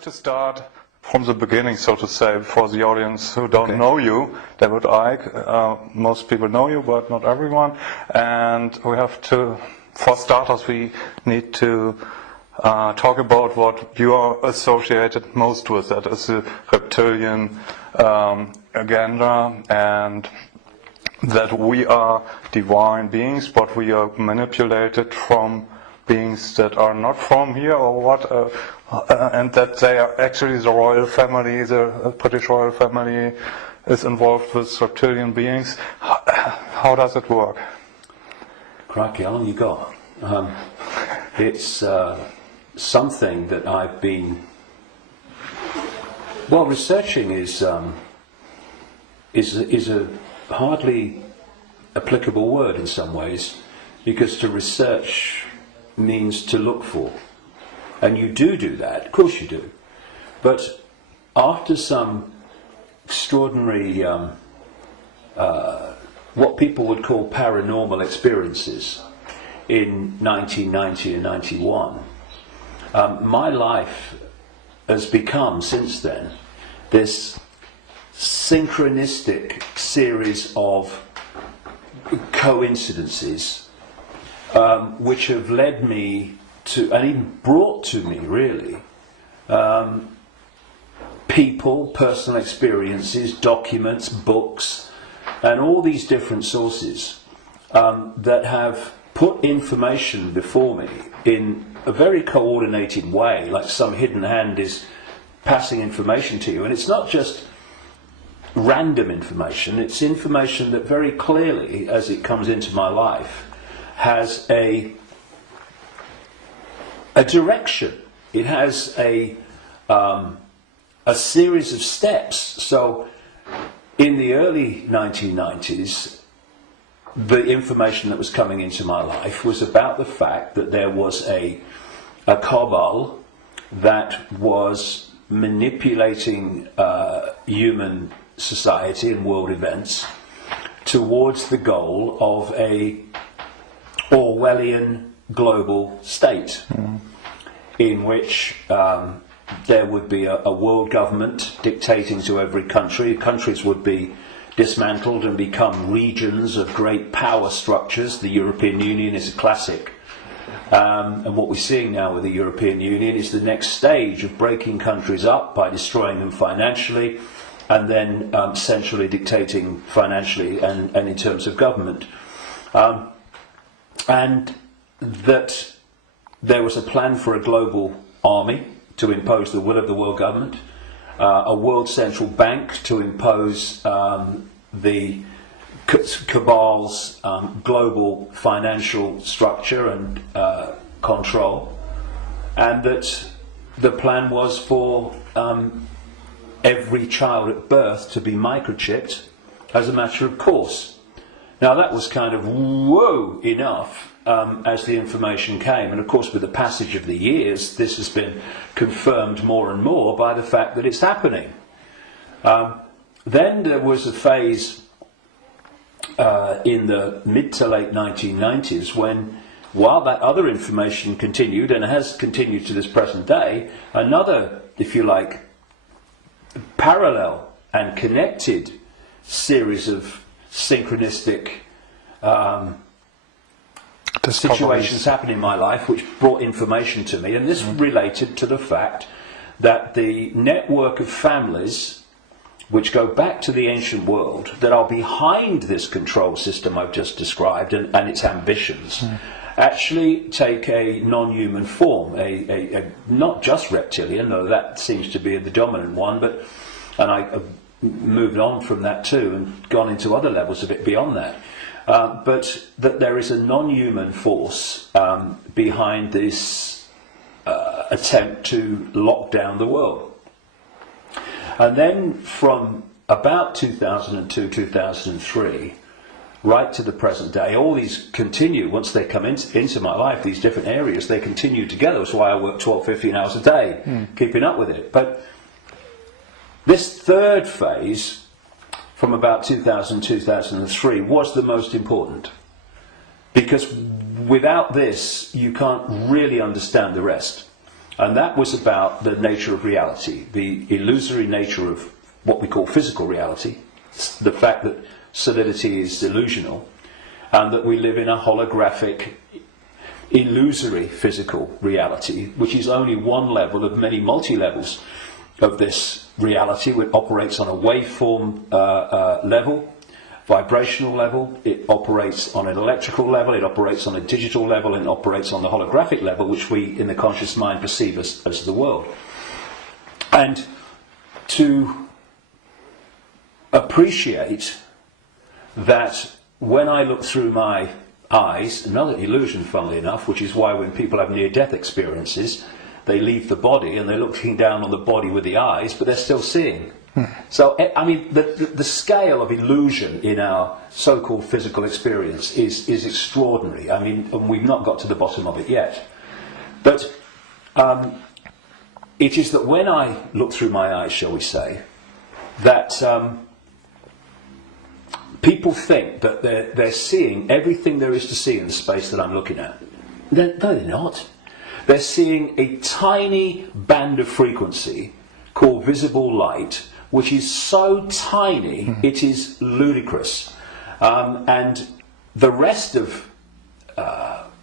like to start from the beginning, so to say, for the audience who don't know you. David Icke, most people know you, but not everyone. And we have to, for starters, we need to talk about what you are associated most with. That is the reptilian agenda, and that we are divine beings, but we are manipulated from beings that are not from here, or what, and that they are actually the royal family, the British royal family is involved with reptilian beings. How does it work? Crikey, how long you got? It's something that I've been, well, researching is a hardly applicable word in some ways, because to research means to look for, and you do that, of course you do, but after some extraordinary what people would call paranormal experiences in 1990 and 91, my life has become since then this synchronistic series of coincidences which have led me to, and even brought to me really, people, personal experiences, documents, books, and all these different sources that have put information before me in a very coordinated way, like some hidden hand is passing information to you. And it's not just random information, it's information that very clearly, as it comes into my life, has a direction. It has a series of steps. So in the early 1990s, the information that was coming into my life was about the fact that there was a cabal that was manipulating human society and world events towards the goal of a Orwellian global state, in which there would be a world government dictating to every country. Countries would be dismantled and become regions of great power structures. The European Union is a classic. And what we're seeing now with the European Union is the next stage of breaking countries up by destroying them financially, and then centrally dictating financially and in terms of government. And that there was a plan for a global army to impose the will of the world government, a world central bank to impose the cabal's global financial structure and control, and that the plan was for every child at birth to be microchipped as a matter of course. Now that was kind of whoa enough as the information came, and of course with the passage of the years this has been confirmed more and more by the fact that it's happening. Then there was a phase in the mid to late 1990s when, while that other information continued, and has continued to this present day, another, if you like, parallel and connected series of synchronistic situations happened in my life which brought information to me, and this related to the fact that the network of families which go back to the ancient world that are behind this control system I've just described and its ambitions actually take a non-human form, a not just reptilian, though that seems to be the dominant one, but, and I moved on from that too and gone into other levels of it beyond that. But that there is a non-human force behind this attempt to lock down the world. And then from about 2002, 2003, right to the present day, all these continue. Once they come into my life, these different areas, they continue together. That's why I work 12, 15 hours a day, keeping up with it. But this third phase, from about 2000, 2003, was the most important. Because without this, you can't really understand the rest. and that was about the nature of reality, the illusory nature of what we call physical reality, the fact that solidity is delusional, and that we live in a holographic, illusory physical reality, which is only one level of many multi-levels of this reality, which operates on a waveform level, vibrational level, it operates on an electrical level, it operates on a digital level, and it operates on the holographic level, which we in the conscious mind perceive as the world. And to appreciate that when I look through my eyes, another illusion funnily enough, which is why when people have near-death experiences, they leave the body and they're looking down on the body with the eyes, but they're still seeing. So, I mean, the scale of illusion in our so-called physical experience is extraordinary. I mean, and we've not got to the bottom of it yet. But it is that when I look through my eyes, shall we say, that people think that they're seeing everything there is to see in the space that I'm looking at. No, they're not. They're seeing a tiny band of frequency called visible light, which is so tiny it is ludicrous. And the rest of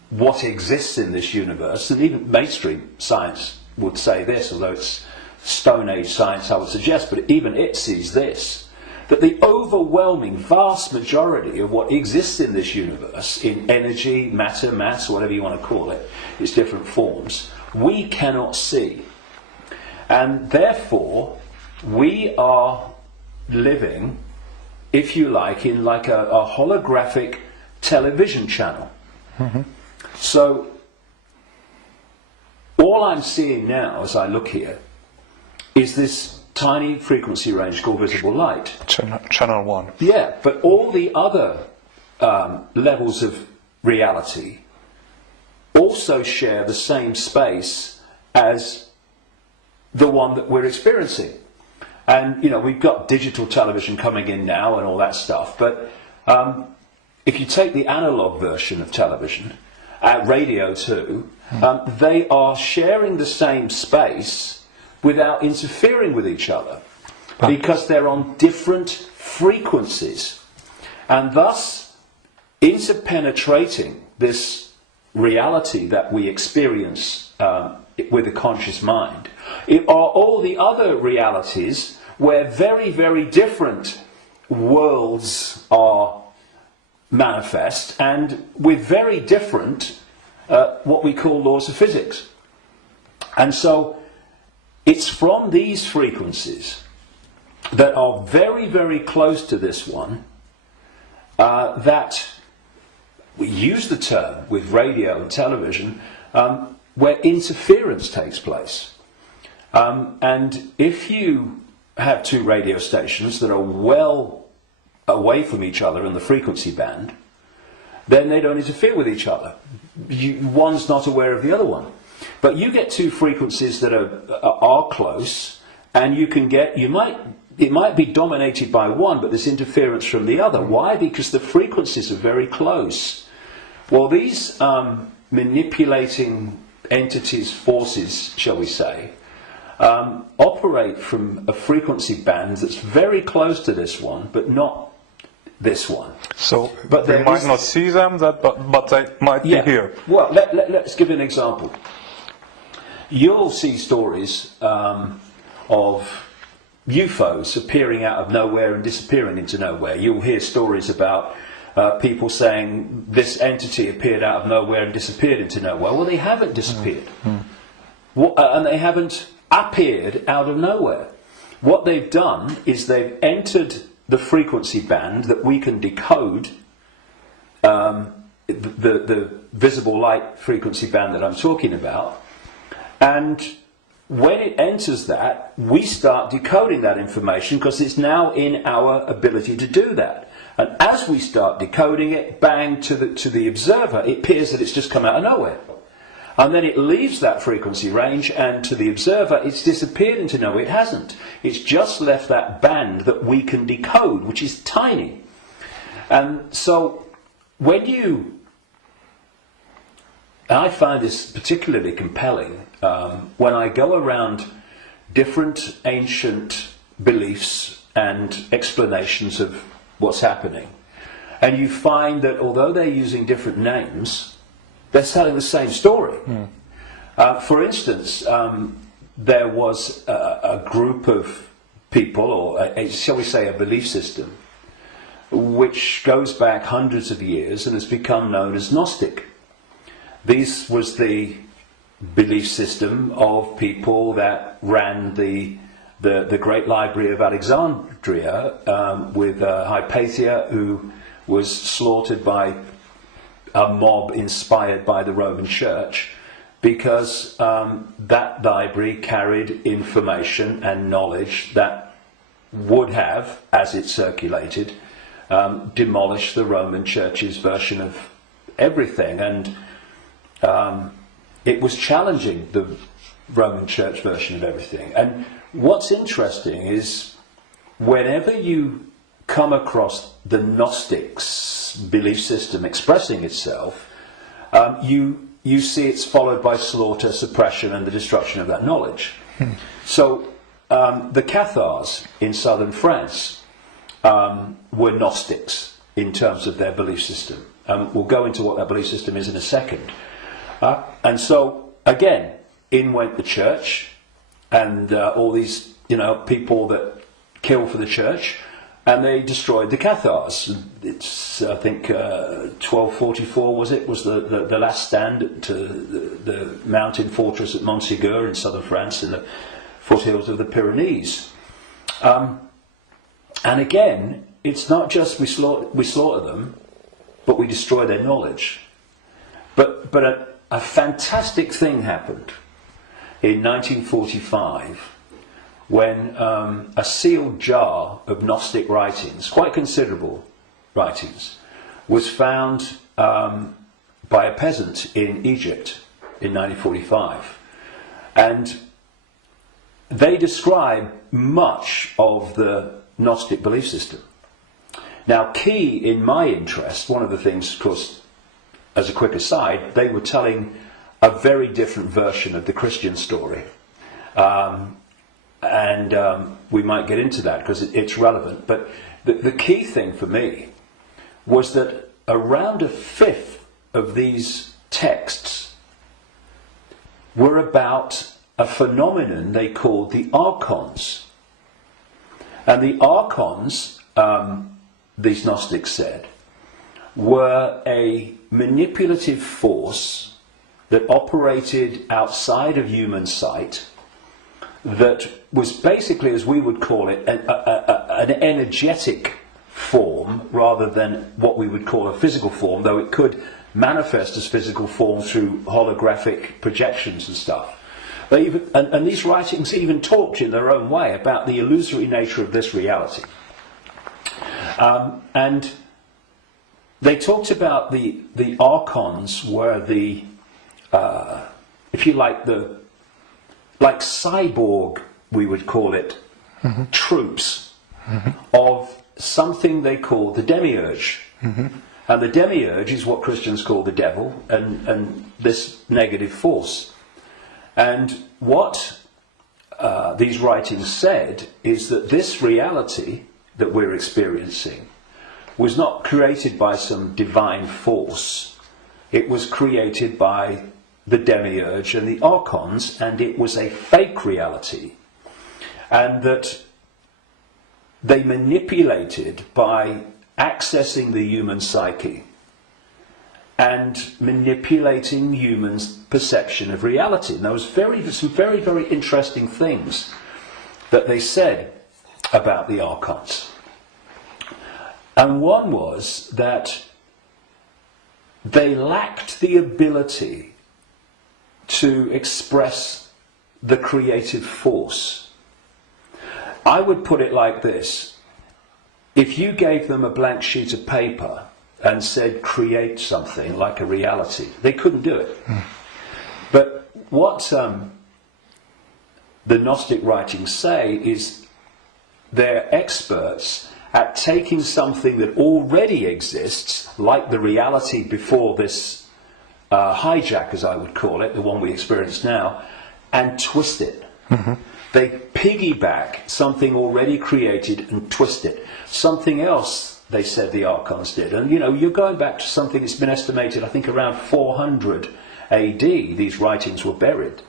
what exists in this universe, and even mainstream science would say this, although it's Stone Age science I would suggest, but even it sees this, that the overwhelming vast majority of what exists in this universe, in energy, matter, mass, whatever you want to call it, its different forms, we cannot see. And therefore, we are living, if you like, in like a holographic television channel. So, all I'm seeing now as I look here is this tiny frequency range called visible light. Channel 1. Yeah, but all the other levels of reality also share the same space as the one that we're experiencing. And, you know, we've got digital television coming in now and all that stuff, but if you take the analog version of television, radio too, they are sharing the same space without interfering with each other, because they're on different frequencies, and thus interpenetrating this reality that we experience with the conscious mind are all the other realities where very, very different worlds are manifest, and with very different what we call laws of physics. And so it's from these frequencies that are very, very close to this one that we use the term with radio and television where interference takes place. And if you have two radio stations that are well away from each other in the frequency band, then they don't interfere with each other. One's not aware of the other one. But you get two frequencies that are close, and it might be dominated by one, but there's interference from the other. Why? Because the frequencies are very close. Well, these manipulating entities, forces, shall we say, operate from a frequency band that's very close to this one, but not this one. So we might not see them, but they might be here. Well, let's give an example. You'll see stories of UFOs appearing out of nowhere and disappearing into nowhere. You'll hear stories about people saying this entity appeared out of nowhere and disappeared into nowhere. Well, they haven't disappeared. And they haven't appeared out of nowhere. What they've done is they've entered the frequency band that we can decode, the visible light frequency band that I'm talking about, and when it enters that, we start decoding that information because it's now in our ability to do that. And as we start decoding it, bang, to the observer, it appears that it's just come out of nowhere. And then it leaves that frequency range, and to the observer, it's disappeared into nowhere. It hasn't. It's just left that band that we can decode, which is tiny. And so when you I find this particularly compelling when I go around different ancient beliefs and explanations of what's happening. And you find that although they're using different names, they're telling the same story. For instance, there was a group of people, or shall we say a belief system, which goes back hundreds of years and has become known as Gnostic. This was the belief system of people that ran the great library of Alexandria, with Hypatia, who was slaughtered by a mob inspired by the Roman Church, because that library carried information and knowledge that would have, as it circulated, demolished the Roman Church's version of everything. And it was challenging the Roman Church version of everything. And what's interesting is whenever you come across the Gnostics belief system expressing itself, you see it's followed by slaughter, suppression, and the destruction of that knowledge. So the Cathars in southern France were Gnostics in terms of their belief system. We'll go into what that belief system is in a second. And so, again, in went the church, and all these, people that kill for the church, and they destroyed the Cathars. It's, I think, 1244 was the last stand to the mountain fortress at Montségur in southern France, in the foothills of the Pyrenees. And again, it's not just we slaughter them, but we destroy their knowledge. But a fantastic thing happened in 1945 when a sealed jar of Gnostic writings, quite considerable writings, was found by a peasant in Egypt in 1945. And they describe much of the Gnostic belief system. Now, key in my interest, one of the things, of course, as a quick aside, they were telling a very different version of the Christian story. And we might get into that because it's relevant. But the key thing for me was that around a fifth of these texts were about a phenomenon they called the Archons. And the Archons, these Gnostics said, were a manipulative force that operated outside of human sight, that was basically, as we would call it, an energetic form rather than what we would call a physical form, though it could manifest as physical form through holographic projections and stuff. And these writings even talked in their own way about the illusory nature of this reality. And they talked about the Archons were the, if you like, like cyborg, we would call it, troops of something they called the demiurge. And the demiurge is what Christians call the devil, and this negative force. And what these writings said is that this reality that we're experiencing was not created by some divine force. It was created by the demiurge and the archons, and it was a fake reality. And that they manipulated by accessing the human psyche and manipulating humans' perception of reality. And there was some very, very interesting things that they said about the archons. And one was that they lacked the ability to express the creative force. I would put it like this: if you gave them a blank sheet of paper and said create something like a reality, they couldn't do it. But what the Gnostic writings say is they're experts at taking something that already exists, like the reality before this hijack, as I would call it, the one we experience now, and twist it. They piggyback something already created and twist it. Something else, they said the Archons did. And you know, you're going back to something that's been estimated, I think, around 400 AD, these writings were buried.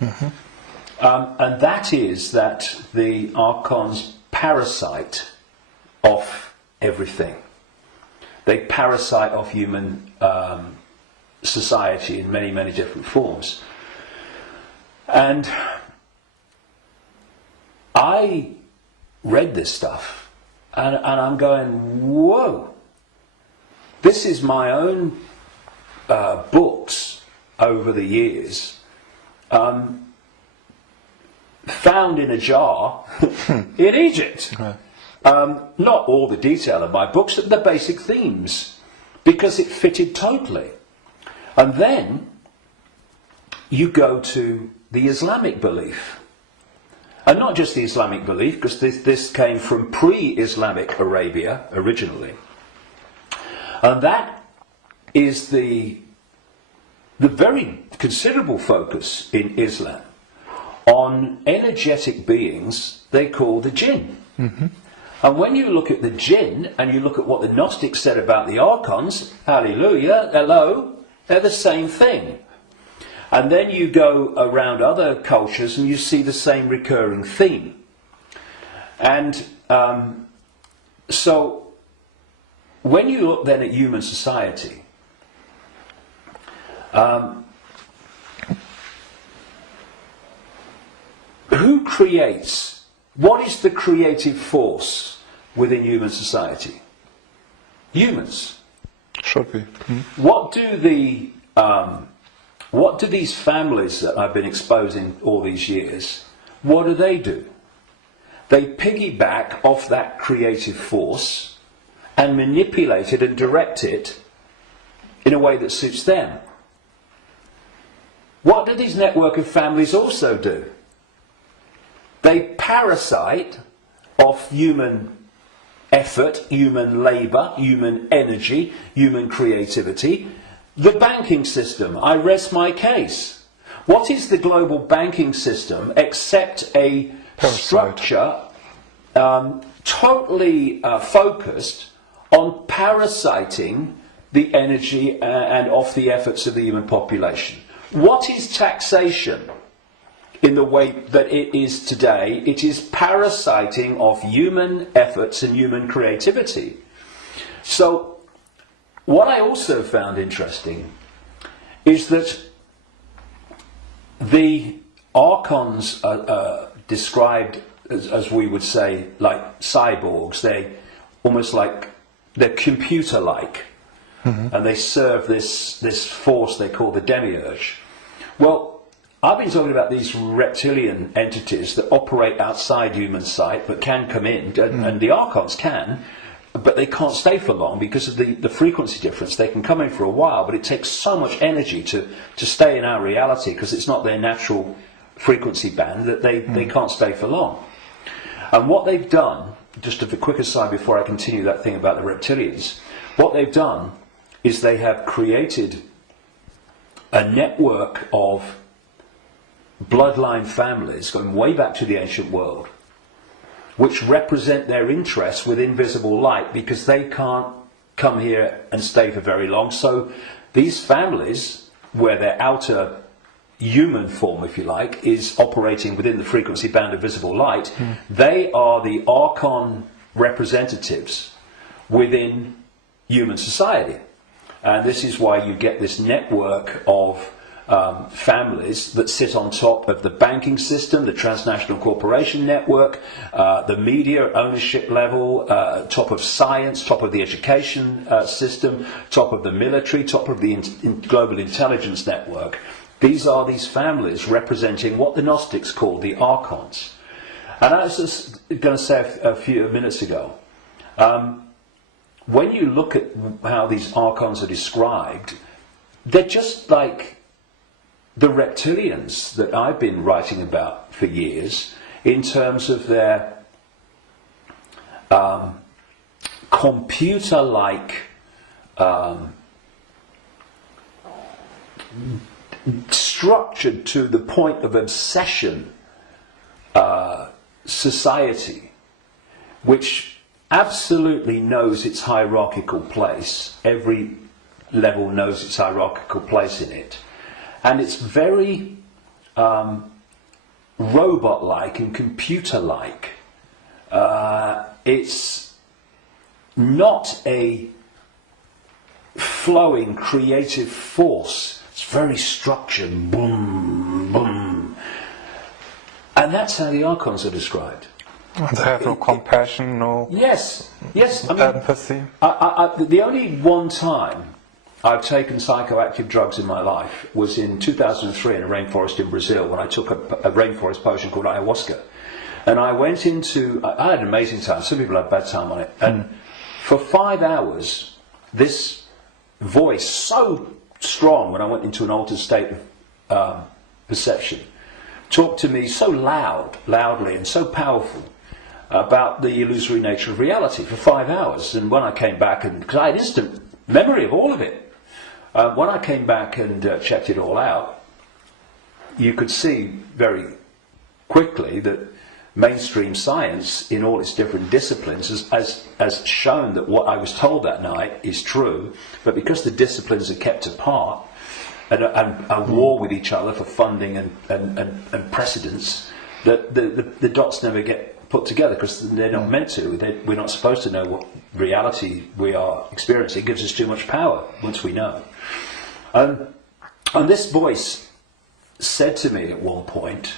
And that is that the Archons parasite off everything. They parasite off human society in many, many different forms. And I read this stuff and I'm going, whoa, this is my own books over the years, found in a jar in Egypt. Not all the detail of my books, but the basic themes, because it fitted totally. And then you go to the Islamic belief. And not just the Islamic belief, because this came from pre-Islamic Arabia originally. And that is the very considerable focus in Islam on energetic beings they call the jinn. And when you look at the jinn and you look at what the Gnostics said about the Archons, hallelujah, hello, they're the same thing. And then you go around other cultures and you see the same recurring theme. And so when you look then at human society, who creates, what is the creative force within human society? Humans. Should be. What do these families that I've been exposing all these years, what do? They piggyback off that creative force and manipulate it and direct it in a way that suits them. What do these network of families also do? They parasite off human effort, human labour, human energy, human creativity. The banking system, I rest my case. What is the global banking system except a structure totally focused on parasiting the energy and off the efforts of the human population? What is taxation in the way that it is today? It is parasiting of human efforts and human creativity. So what I also found interesting is that the Archons are described as we would say, like cyborgs. They almost like, they're computer-like. And they serve this force they call the demiurge. Well, I've been talking about these reptilian entities that operate outside human sight but can come in, and the Archons can, but they can't stay for long because of the frequency difference. They can come in for a while, but it takes so much energy to stay in our reality because it's not their natural frequency band that they can't stay for long. And what they've done, just a quick aside before I continue that thing about the reptilians, what they've done is they have created a network of bloodline families going way back to the ancient world, which represent their interests with invisible light because they can't come here and stay for very long. So these families, where their outer human form, if you like, is operating within the frequency band of visible light, they are the Archon representatives within human society. And this is why you get this network of families that sit on top of the banking system, the transnational corporation network, the media ownership level, top of science, top of the education system, top of the military, top of the global intelligence network. These are these families representing what the Gnostics called the Archons. And I was just going to say a few minutes ago, when you look at how these Archons are described, they're just like the reptilians that I've been writing about for years in terms of their computer-like structured to the point of obsession society, which absolutely knows its hierarchical place. Every level knows its hierarchical place in it. And it's very robot-like and computer-like. It's not a flowing creative force. It's very structured. Boom, boom. And that's how the Archons are described. They have no compassion, no yes. I mean, empathy. The only one time I've taken psychoactive drugs in my life was in 2003 in a rainforest in Brazil, when I took a rainforest potion called ayahuasca. And I went into, I had an amazing time. Some people had bad time on it. And for 5 hours, this voice, so strong when I went into an altered state of perception, talked to me so loudly and so powerful about the illusory nature of reality for 5 hours. And when I came back, and because I had instant memory of all of it, when I came back and checked it all out, you could see very quickly that mainstream science, in all its different disciplines, has shown that what I was told that night is true, but because the disciplines are kept apart and are war with each other for funding and precedence, that the dots never get put together, because they're not meant to. We're not supposed to know what reality we are experiencing. It gives us too much power once we know. And this voice said to me at one point,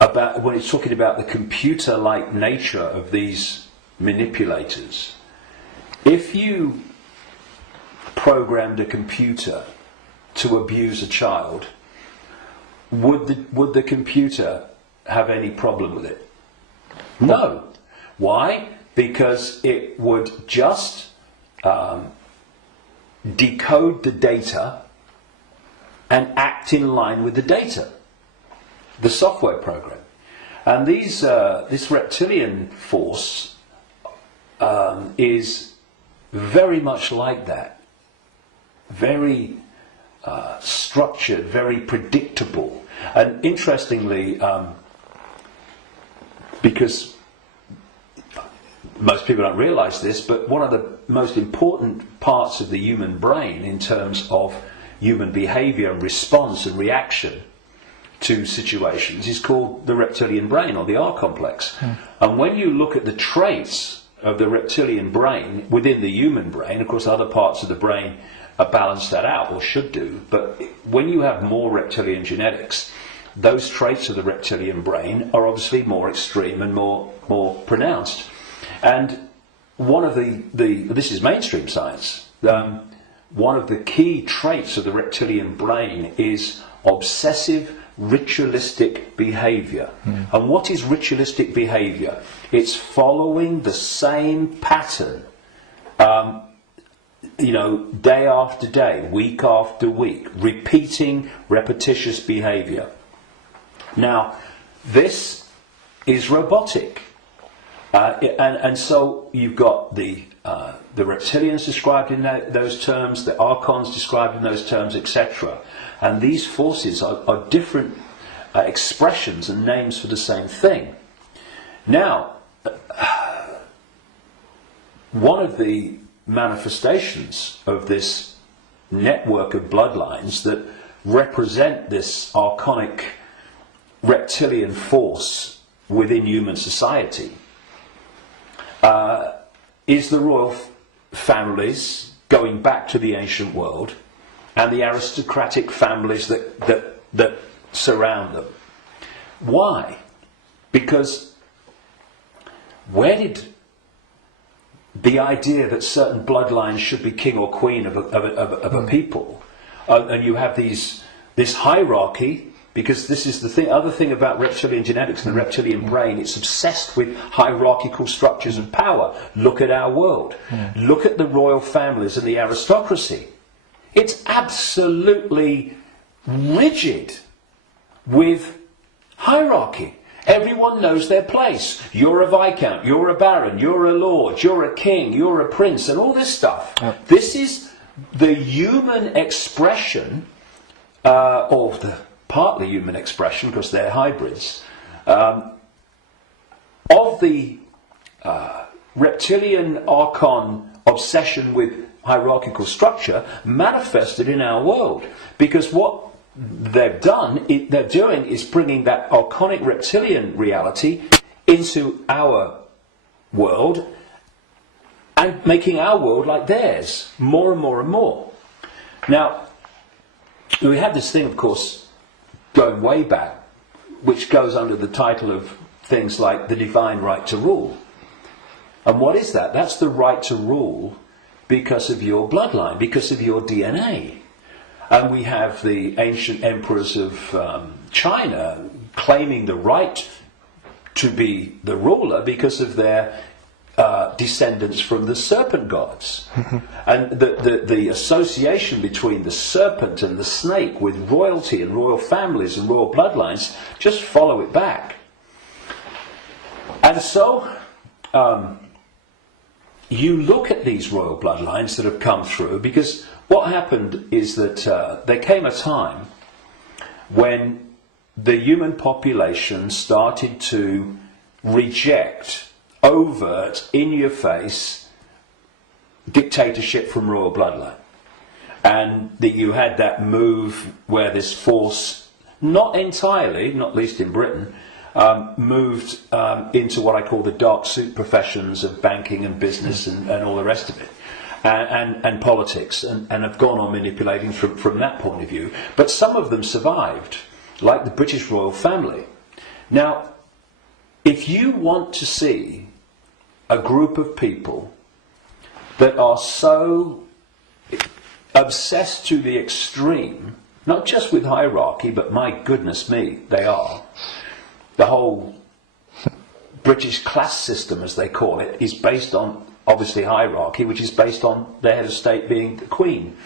about when he's talking about the computer-like nature of these manipulators, if you programmed a computer to abuse a child, would the computer have any problem with it? No. Why? Because it would just decode the data and act in line with the data, the software program. And this reptilian force is very much like that. Very structured, very predictable. And interestingly, because most people don't realise this, but one of the most important parts of the human brain in terms of human behaviour and response and reaction to situations is called the reptilian brain, or the R complex. And when you look at the traits of the reptilian brain within the human brain, of course other parts of the brain balance that out, or should do, but when you have more reptilian genetics, those traits of the reptilian brain are obviously more extreme and more pronounced. And one of this is mainstream science, one of the key traits of the reptilian brain is obsessive ritualistic behaviour. And what is ritualistic behaviour? It's following the same pattern, day after day, week after week, repeating repetitious behaviour. Now, this is robotic, and so you've got the reptilians described in those terms, the archons described in those terms, etc. And these forces are different expressions and names for the same thing. Now, one of the manifestations of this network of bloodlines that represent this archonic reptilian force within human society is the royal families going back to the ancient world, and the aristocratic families that surround them. Why? Because where did the idea that certain bloodlines should be king or queen of a people, and you have this hierarchy, because this is the other thing about reptilian genetics and the reptilian brain, it's obsessed with hierarchical structures of power. Look at our world. Look at the royal families and the aristocracy. It's absolutely rigid with hierarchy. Everyone knows their place. You're a viscount, you're a baron, you're a lord, you're a king, you're a prince, and all this stuff. This is the human expression, or the partly human expression, because they're hybrids, of the reptilian Archon obsession with hierarchical structure manifested in our world. Because what they're doing is bringing that archonic reptilian reality into our world and making our world like theirs, more and more and more. Now, we have this thing, of course, going way back, which goes under the title of things like the divine right to rule. And what is that? That's the right to rule because of your bloodline, because of your DNA. And we have the ancient emperors of China claiming the right to be the ruler because of their descendants from the serpent gods. And the association between the serpent and the snake with royalty and royal families and royal bloodlines, just follow it back. And so you look at these royal bloodlines that have come through, because what happened is that there came a time when the human population started to reject overt, in-your-face dictatorship from royal bloodline. And that you had that move where this force, not entirely, not least in Britain, moved into what I call the dark suit professions of banking and business and all the rest of it, and politics, and have gone on manipulating from that point of view. But some of them survived, like the British royal family. Now, if you want to see a group of people that are so obsessed to the extreme, not just with hierarchy, but my goodness me, they are. The whole British class system, as they call it, is based on, obviously, hierarchy, which is based on the head of state being the Queen.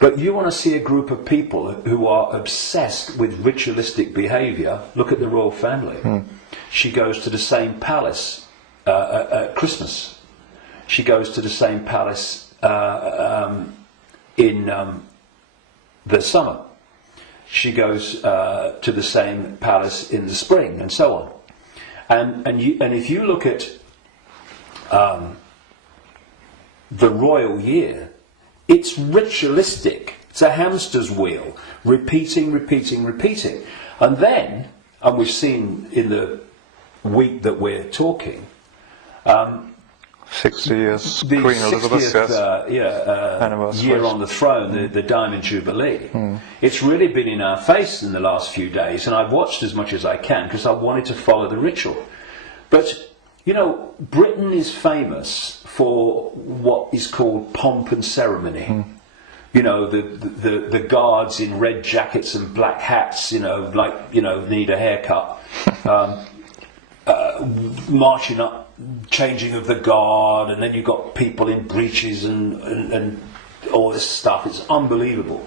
But you want to see a group of people who are obsessed with ritualistic behaviour, look at the royal family. She goes to the same palace at Christmas. She goes to the same palace in the summer. She goes to the same palace in the spring, and so on. And if you look at the royal year, it's ritualistic. It's a hamster's wheel, repeating. And then, and we've seen in the week that we're talking, 60 years, the Queen Elizabeth, 60th year on the throne, the Diamond Jubilee. It's really been in our face in the last few days, and I've watched as much as I can because I wanted to follow the ritual. But, you know, Britain is famous for what is called pomp and ceremony. You know, the guards in red jackets and black hats, you know, like, you know, need a haircut, marching up, changing of the guard, and then you've got people in breeches and all this stuff. It's unbelievable.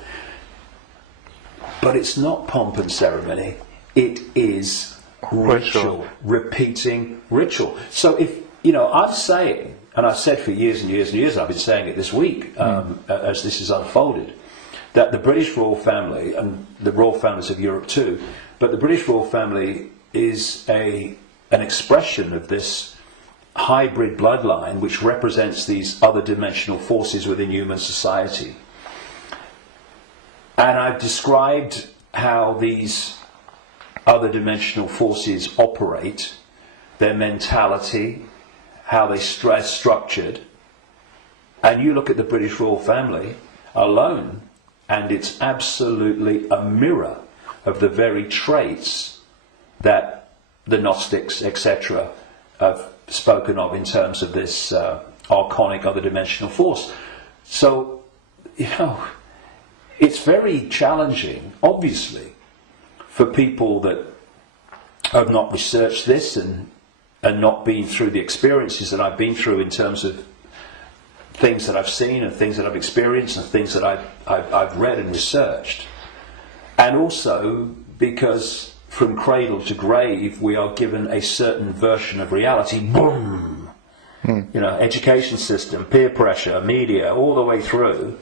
But it's not pomp and ceremony. It is ritual, repeating ritual. So if, you know, I'm saying, and I've said for years and years and years, I've been saying it this week as this has unfolded, that the British royal family, and the royal families of Europe too, but the British royal family is an expression of this hybrid bloodline which represents these other dimensional forces within human society. And I've described how these other dimensional forces operate, their mentality, how they structured. And you look at the British royal family alone, and it's absolutely a mirror of the very traits that the Gnostics, etc., have spoken of in terms of this archonic other dimensional force. So, you know, it's very challenging, obviously, for people that have not researched this and not been through the experiences that I've been through in terms of things that I've seen and things that I've experienced and things that I've read and researched. And also because from cradle to grave we are given a certain version of reality, boom, you know, education system, peer pressure, media, all the way through,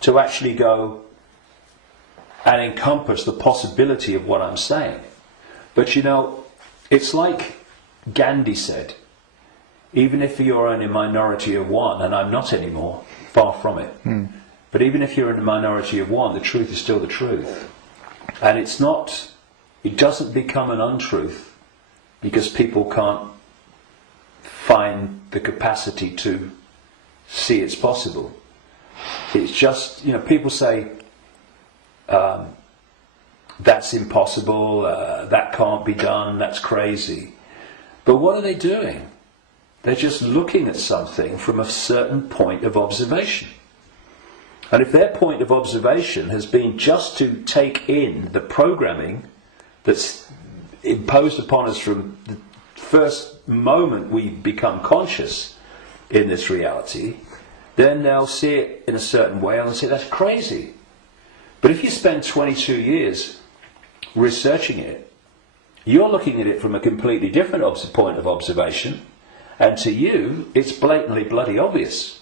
to actually go and encompass the possibility of what I'm saying. But you know, it's like Gandhi said, even if you're only a minority of one, and I'm not anymore, far from it, but even if you're in a minority of one, the truth is still the truth. And it's not, it doesn't become an untruth because people can't find the capacity to see it's possible. It's just, you know, people say, that's impossible, that can't be done, that's crazy. But what are they doing? They're just looking at something from a certain point of observation. And if their point of observation has been just to take in the programming that's imposed upon us from the first moment we become conscious in this reality, then they'll see it in a certain way and they'll say that's crazy. But if you spend 22 years researching it, you're looking at it from a completely different point of observation, and to you it's blatantly bloody obvious.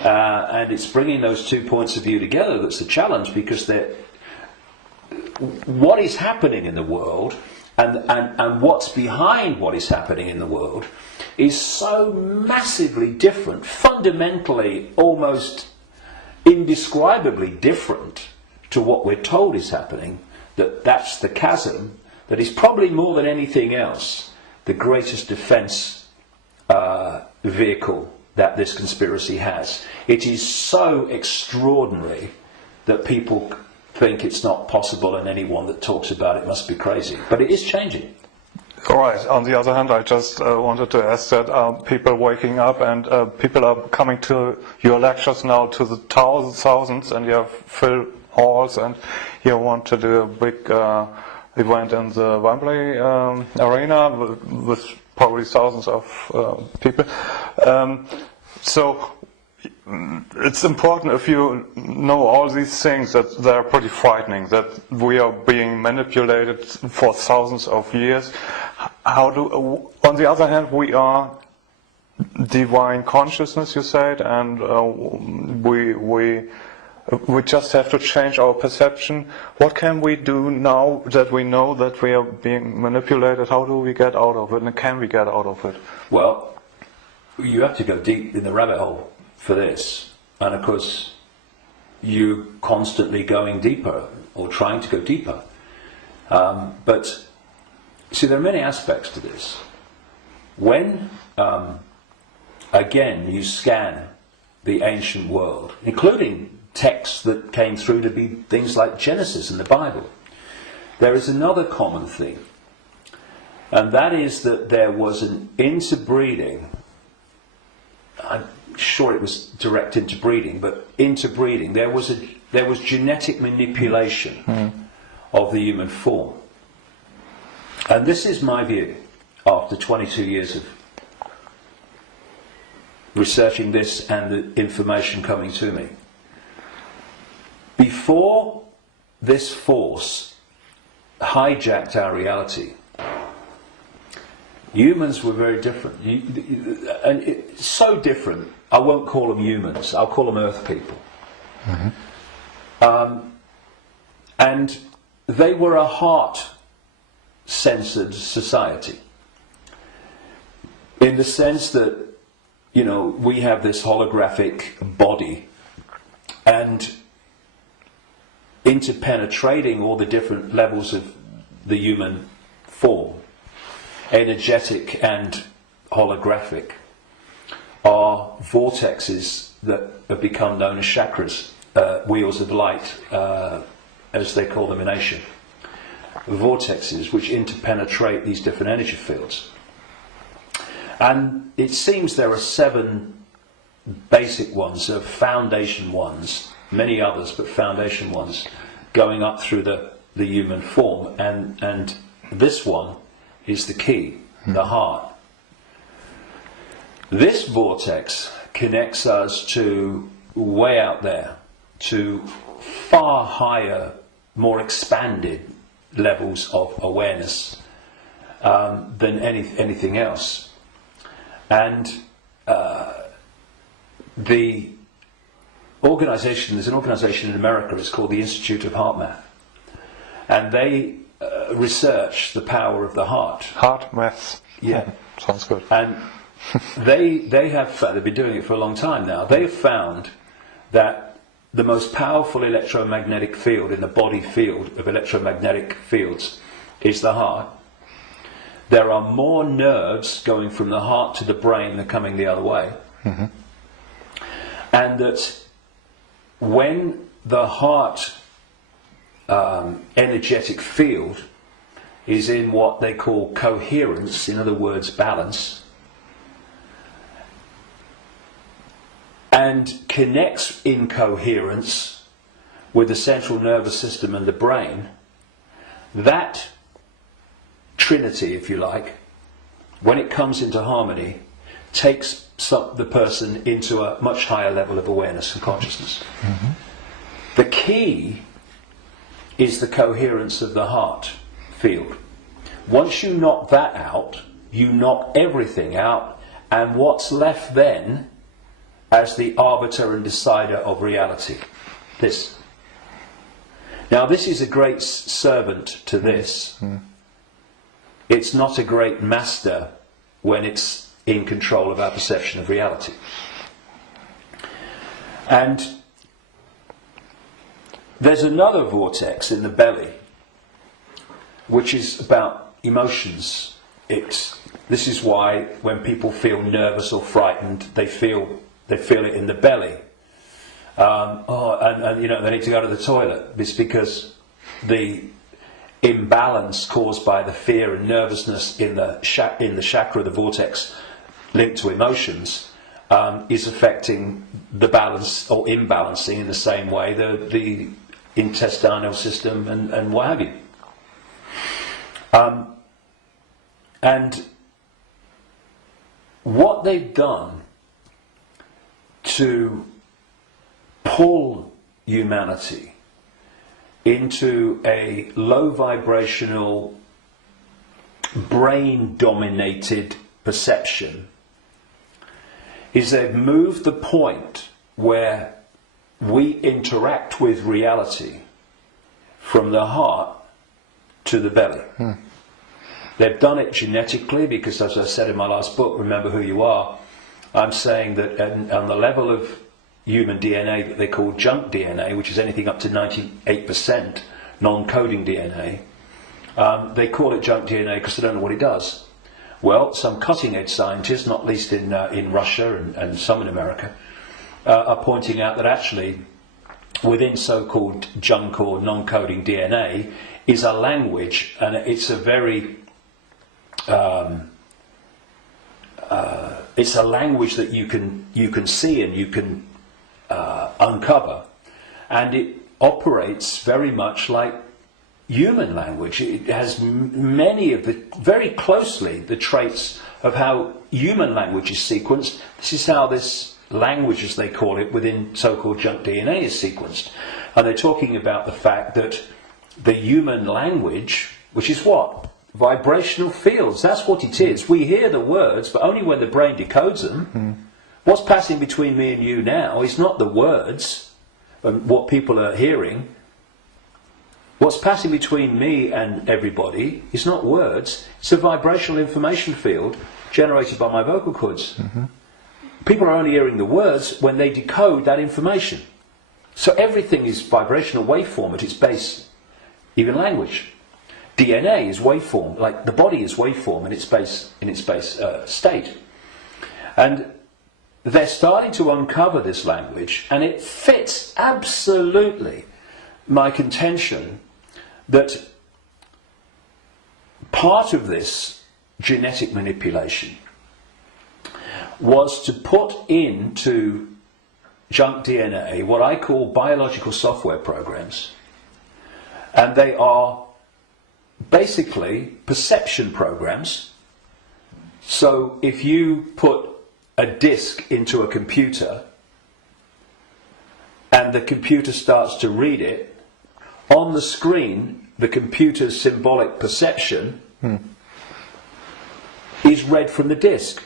And it's bringing those two points of view together that's the challenge, because what is happening in the world and what's behind what is happening in the world is so massively different, fundamentally almost indescribably different to what we're told is happening, that's the chasm that is probably more than anything else the greatest defence vehicle that this conspiracy has. It is so extraordinary that people think it's not possible, and anyone that talks about it must be crazy. But it is changing. All right. On the other hand, I just wanted to ask that people waking up and people are coming to your lectures now to the thousands, and you have full halls, and you want to do a big event in the Wembley arena with probably thousands of people. So it's important, if you know all these things, that they're pretty frightening, that we are being manipulated for thousands of years. On the other hand, we are divine consciousness, you said, and we just have to change our perception. What can we do now that we know that we are being manipulated? How do we get out of it, and can we get out of it? Well, you have to go deep in the rabbit hole for this, and of course you're constantly going deeper or trying to go deeper, but see, there are many aspects to this. When again you scan the ancient world, including texts that came through to be things like Genesis and the Bible, there is another common thing, and that is that there was an interbreeding. I'm sure it was direct interbreeding, but interbreeding. There was genetic manipulation of the human form, and this is my view after 22 years of researching this and the information coming to me. Before this force hijacked our reality, humans were very different, and it's so different. I won't call them humans, I'll call them earth people. And they were a heart-censored society, in the sense that, you know, we have this holographic body, and interpenetrating all the different levels of the human form, energetic and holographic, are vortexes that have become known as chakras, wheels of light, as they call them in Asia. Vortexes which interpenetrate these different energy fields. And it seems there are 7 basic ones, foundation ones, many others, but foundation ones, going up through the human form, and this one is the key, the heart. This vortex connects us to way out there, to far higher, more expanded levels of awareness than anything else. And the organization, there's an organization in America, it's called the Institute of Heart Math, and they research the power of the heart. Heart math. Yeah. Sounds good. And they have, they've been doing it for a long time now, they have found that the most powerful electromagnetic field in the body field of electromagnetic fields is the heart. There are more nerves going from the heart to the brain than coming the other way. Mm-hmm. And that when the heart energetic field is in what they call coherence, in other words, balance, and connects in coherence with the central nervous system and the brain, that trinity, if you like, when it comes into harmony, takes the person into a much higher level of awareness and consciousness. Mm-hmm. The key is the coherence of the heart field. Once you knock that out, you knock everything out, and what's left then as the arbiter and decider of reality? This. Now, this is a great servant to this. Mm. It's not a great master when it's in control of our perception of reality. And there's another vortex in the belly, which is about emotions. This is why when people feel nervous or frightened, they feel it in the belly. And you know, they need to go to the toilet. It's because the imbalance caused by the fear and nervousness in the chakra, the vortex linked to emotions, is affecting the balance or imbalancing in the same way the intestinal system and what have you. And what they've done to pull humanity into a low vibrational, brain dominated perception is they've moved the point where we interact with reality from the heart to the belly. Hmm. They've done it genetically because, as I said in my last book, Remember Who You Are, I'm saying that on the level of human DNA that they call junk DNA, which is anything up to 98% non-coding DNA, they call it junk DNA because they don't know what it does. Well, some cutting-edge scientists, not least in Russia and some in America, are pointing out that actually within so-called junk or non-coding DNA is a language, and it's a very it's a language that you can see and you can uncover, and it operates very much like human language. It has many of very closely the traits of how human language is sequenced. This is how this language, as they call it, within so-called junk DNA is sequenced. And they're talking about the fact that the human language, which is what? Vibrational fields, that's what it is. We hear the words, but only when the brain decodes them. Mm. What's passing between me and you now is not the words and what people are hearing. What's passing between me and everybody is not words, it's a vibrational information field generated by my vocal cords. Mm-hmm. People are only hearing the words when they decode that information. So everything is vibrational waveform at its base, even language. DNA is waveform, like the body is waveform in its base state. And they're starting to uncover this language, and it fits absolutely my contention that part of this genetic manipulation was to put into junk DNA what I call biological software programs, and they are basically perception programs. So if you put a disk into a computer and the computer starts to read it, on the screen the computer's symbolic perception is read from the disk.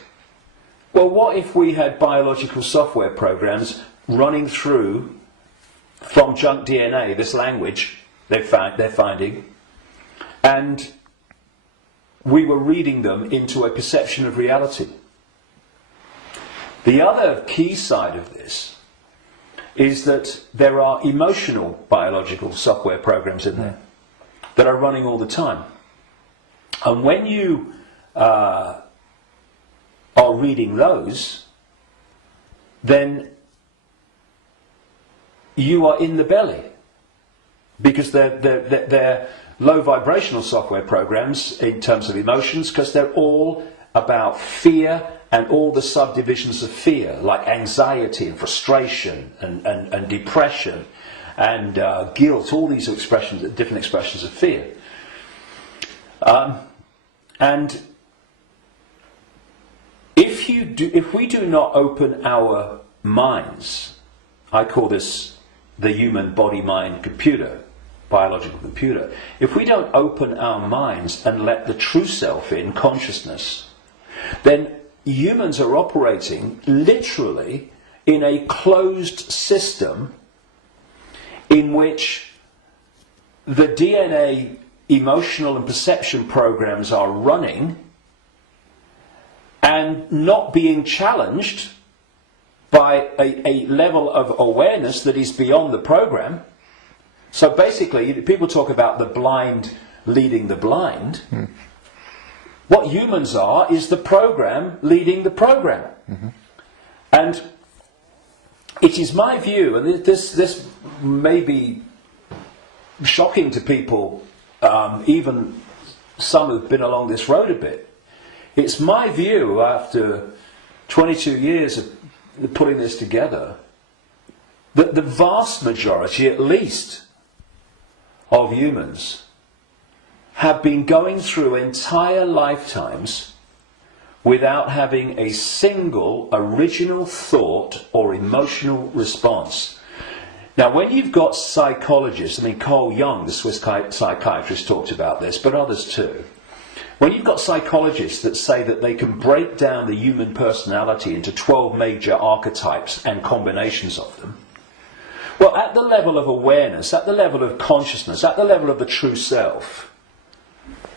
well, what if we had biological software programs running through from junk DNA, this language they're finding, and we were reading them into a perception of reality? The other key side of this is that there are emotional biological software programs in there that are running all the time. And when you are reading those, then you are in the belly, because they're low vibrational software programs in terms of emotions, because they're all about fear and all the subdivisions of fear, like anxiety and frustration and depression and guilt, all these expressions, different expressions of fear. And if we do not open our minds, I call this the human body-mind computer, biological computer. If we don't open our minds and let the true self in, consciousness, then humans are operating literally in a closed system in which the DNA emotional and perception programs are running and not being challenged by a level of awareness that is beyond the program. So basically, people talk about the blind leading the blind. What humans are is the program leading the program. And it is my view, and this may be shocking to people, even some who've been along this road a bit. It's my view, after 22 years of putting this together, that the vast majority, at least, of humans have been going through entire lifetimes without having a single original thought or emotional response. Now, when you've got psychologists, I mean, Carl Jung, the Swiss psychiatrist, talked about this, but others too. When you've got psychologists that say that they can break down the human personality into 12 major archetypes and combinations of them, well, at the level of awareness, at the level of consciousness, at the level of the true self,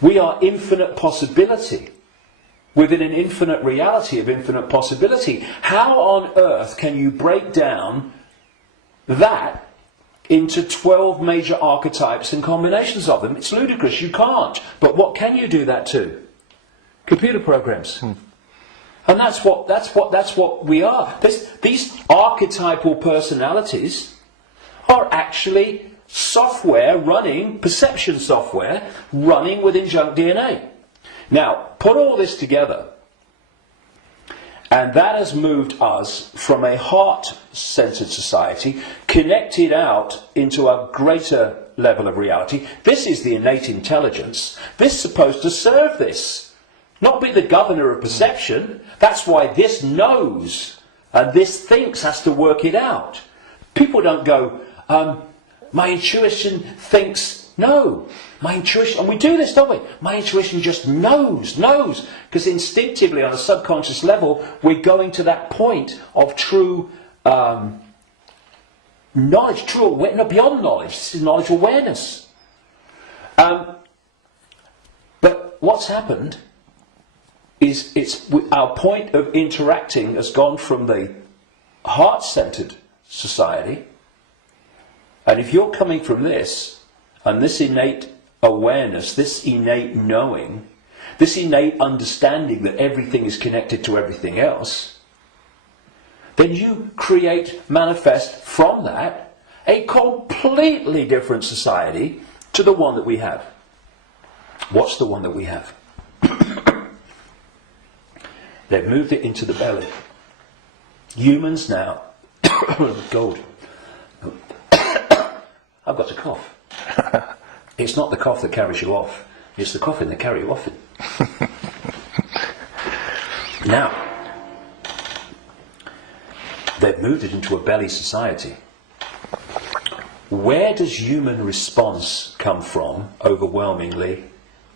we are infinite possibility within an infinite reality of infinite possibility. How on earth can you break down that into 12 major archetypes and combinations of them? It's ludicrous. You can't. But what can you do that to? Computer programs. And that's what we are. These archetypal personalities are actually software running, perception software running within junk DNA. Now, put all this together, and that has moved us from a heart-centered society, connected out into a greater level of reality. This is the innate intelligence. This is supposed to serve this, not be the governor of perception. That's why this knows, and this thinks has to work it out. People don't go, my intuition thinks. No, my intuition, and we do this, don't we? My intuition just knows, because instinctively on a subconscious level, we're going to that point of true knowledge, true awareness, not beyond knowledge, this is knowledge awareness. But what's happened is our point of interacting has gone from the heart-centered society, and if you're coming from this, and this innate awareness, this innate knowing, this innate understanding that everything is connected to everything else, then you manifest from that a completely different society to the one that we have. What's the one that we have? They've moved it into the belly. Humans now, gold. I've got a cough. It's not the cough that carries you off, it's the coughing that carries you off it. Now, they've moved it into a belly society. Where does human response come from, overwhelmingly,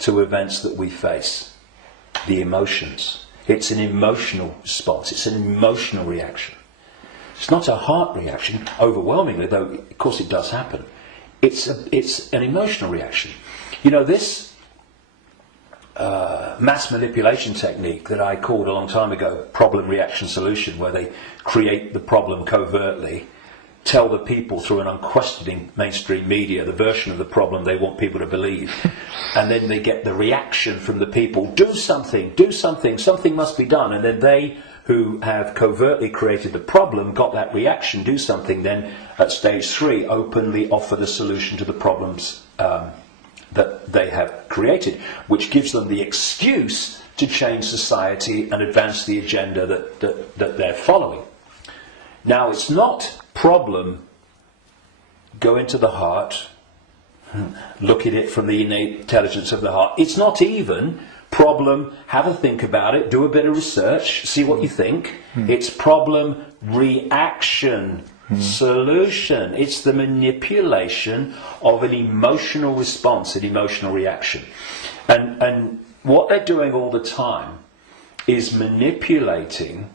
to events that we face? The emotions. It's an emotional response. It's an emotional reaction. It's not a heart reaction, overwhelmingly, though of course it does happen. It's an emotional reaction. You know, this mass manipulation technique that I called a long time ago problem, reaction, solution, where they create the problem covertly, tell the people through an unquestioning mainstream media the version of the problem they want people to believe, and then they get the reaction from the people, do something, something must be done, and then they who have covertly created the problem got that reaction, do something, then at stage 3 openly offer the solution to the problems that they have created, which gives them the excuse to change society and advance the agenda that they're following. Now, it's not problem, go into the heart, look at it from the innate intelligence of the heart. It's not even problem, have a think about it, do a bit of research, see what you think. It's problem, reaction, solution. It's the manipulation of an emotional response, an emotional reaction. And what they're doing all the time is manipulating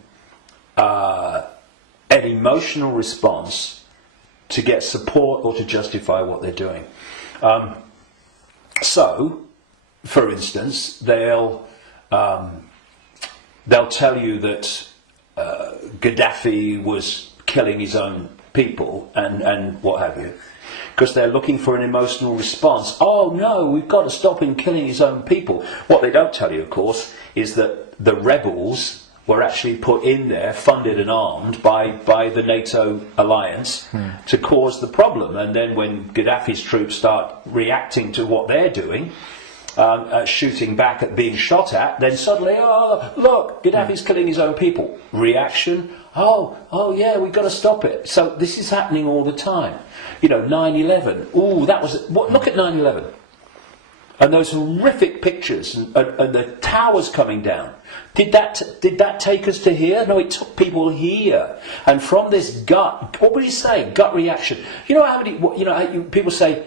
an emotional response to get support or to justify what they're doing. So, for instance, they'll tell you that Gaddafi was killing his own people and what have you, because they're looking for an emotional response. Oh no, we've got to stop him killing his own people. What they don't tell you, of course, is that the rebels were actually put in there, funded and armed by the NATO alliance to cause the problem. And then when Gaddafi's troops start reacting to what they're doing, shooting back at being shot at, then suddenly, oh, look, Gaddafi's killing his own people. Reaction, oh yeah, we've got to stop it. So this is happening all the time. You know, 9/11, ooh, that was, look at 9/11. And those horrific pictures and the towers coming down. Did that take us to here? No, it took people here. And from this gut, what would you say? Gut reaction. You know how many, people say,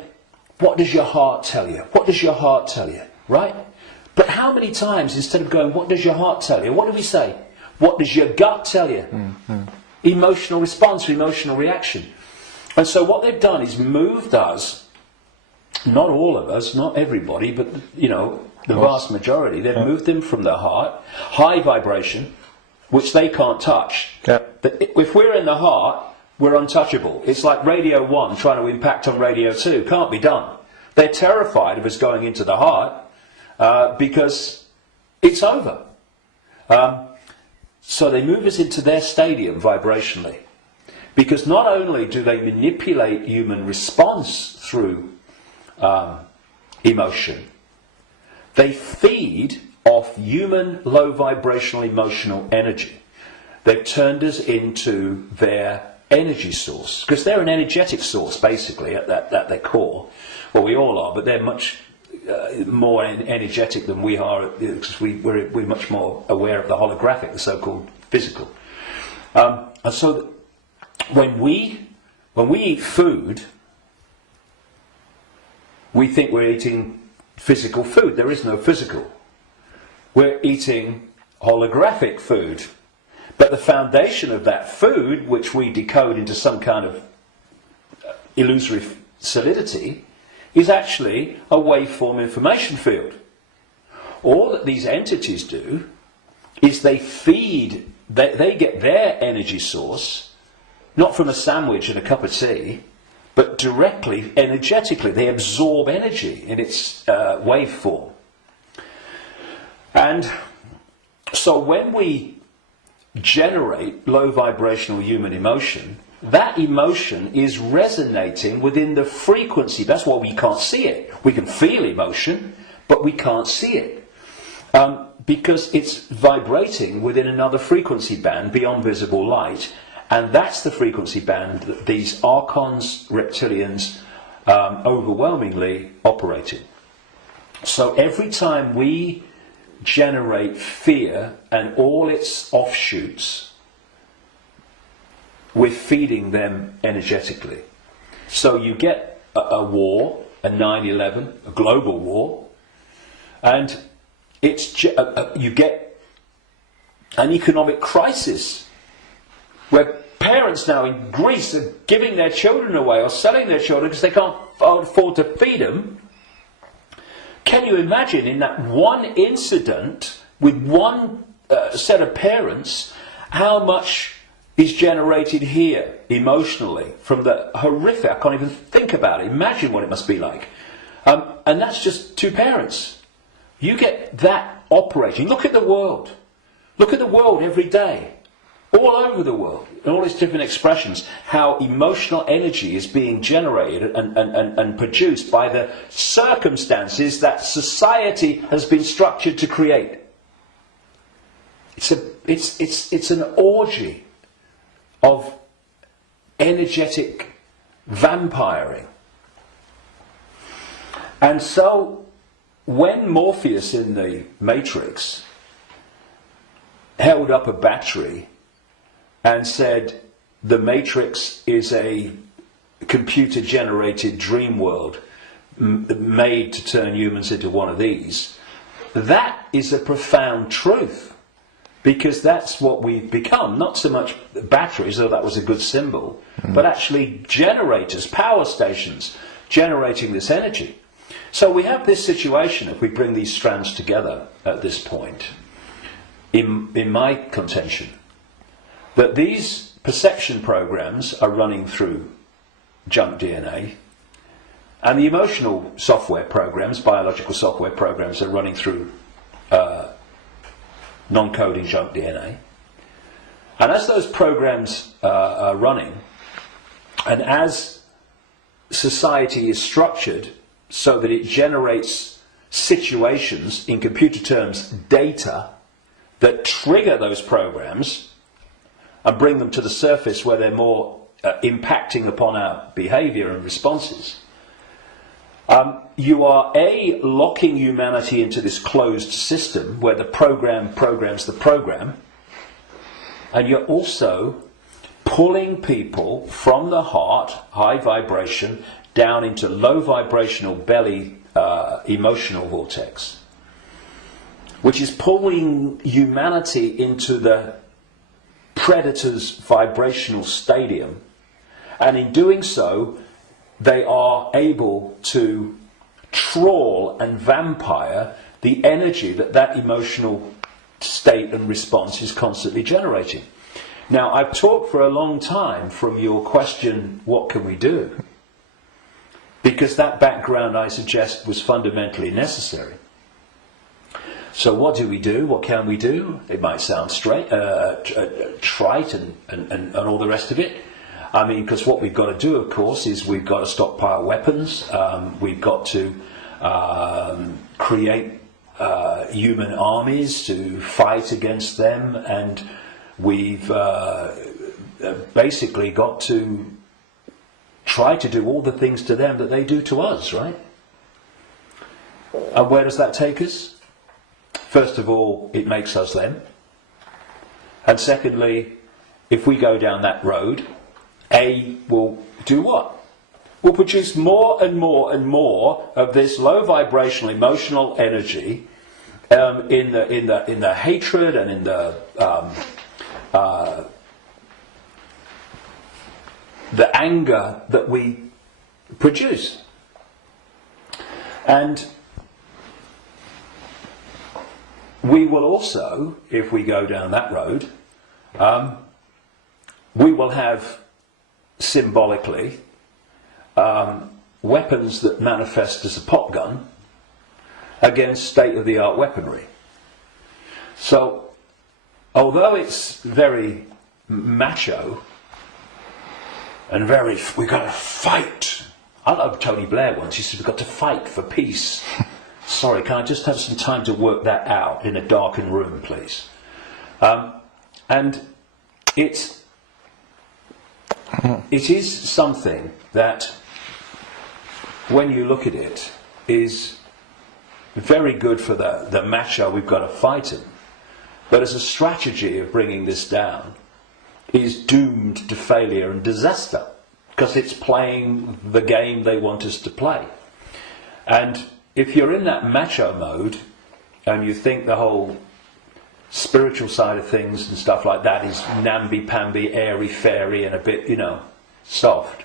what does your heart tell you? What does your heart tell you? Right? But how many times, instead of going, what does your heart tell you? What do we say? What does your gut tell you? Emotional response, emotional reaction. And so what they've done is moved us, not all of us, not everybody, but, the vast majority, they've moved them from the heart, high vibration, which they can't touch. Yeah. If we're in the heart, we're untouchable. It's like Radio 1 trying to impact on Radio 2. Can't be done. They're terrified of us going into the heart because it's over. So they move us into their stadium vibrationally. Because not only do they manipulate human response through emotion, they feed off human low vibrational emotional energy. They've turned us into their energy source, because they're an energetic source basically at their core. Well, we all are, but they're much more energetic than we are, because we're much more aware of the holographic, the so-called physical. And so when we eat food, we think we're eating physical food. There is no physical. We're eating holographic food. But the foundation of that food, which we decode into some kind of illusory solidity, is actually a waveform information field. All that these entities do is they feed, they get their energy source, not from a sandwich and a cup of tea, but directly, energetically. They absorb energy in its waveform. And so when we generate low vibrational human emotion, that emotion is resonating within the frequency. That's why we can't see it. We can feel emotion, but we can't see it. Because it's vibrating within another frequency band beyond visible light. And that's the frequency band that these Archons, Reptilians, overwhelmingly operate in. So every time we generate fear and all its offshoots, we're feeding them energetically. So you get a war, a 9/11, a global war, and it's you get an economic crisis where parents now in Greece are giving their children away or selling their children because they can't afford to feed them. Can you imagine in that one incident with one set of parents how much is generated here emotionally from the horrific? I can't even think about it. Imagine what it must be like. And that's just two parents. You get that operating. Look at the world. Look at the world every day. All over the world, in all its different expressions, how emotional energy is being generated and produced by the circumstances that society has been structured to create. It's an orgy of energetic vampiring. And so, when Morpheus in the Matrix held up a battery and said, the Matrix is a computer-generated dream world made to turn humans into one of these, that is a profound truth. Because that's what we've become. Not so much batteries, though that was a good symbol, but actually generators, power stations, generating this energy. So we have this situation, if we bring these strands together at this point, in my contention, that these perception programs are running through junk DNA, and the emotional software programs, biological software programs, are running through non-coding junk DNA. And as those programs are running, and as society is structured so that it generates situations, in computer terms, data, that trigger those programs and bring them to the surface where they're more impacting upon our behaviour and responses, you are locking humanity into this closed system where the program programs the program, and you're also pulling people from the heart, high vibration, down into low vibrational belly emotional vortex, which is pulling humanity into the predator's vibrational stadium, and in doing so they are able to trawl and vampire the energy that emotional state and response is constantly generating. Now, I've talked for a long time from your question, what can we do? Because that background, I suggest, was fundamentally necessary. So what do we do? What can we do? It might sound trite and all the rest of it. I mean, because what we've got to do, of course, is we've got to stockpile weapons. We've got to create human armies to fight against them, and we've basically got to try to do all the things to them that they do to us, right? And where does that take us? First of all, it makes us them. And secondly, if we go down that road, will do what? Will produce more and more and more of this low vibrational emotional energy in the hatred and in the anger that we produce. And we will also, if we go down that road, we will have symbolically weapons that manifest as a pop gun against state-of-the-art weaponry. So, although it's very macho and very, we've got to fight. I love Tony Blair once. He said, we've got to fight for peace. Sorry, can I just have some time to work that out in a darkened room, please? And it is something that, when you look at it, is very good for the macho, we've got to fight him. But as a strategy of bringing this down, is doomed to failure and disaster, because it's playing the game they want us to play. And if you're in that macho mode, and you think the whole spiritual side of things and stuff like that is namby-pamby, airy-fairy and a bit, soft,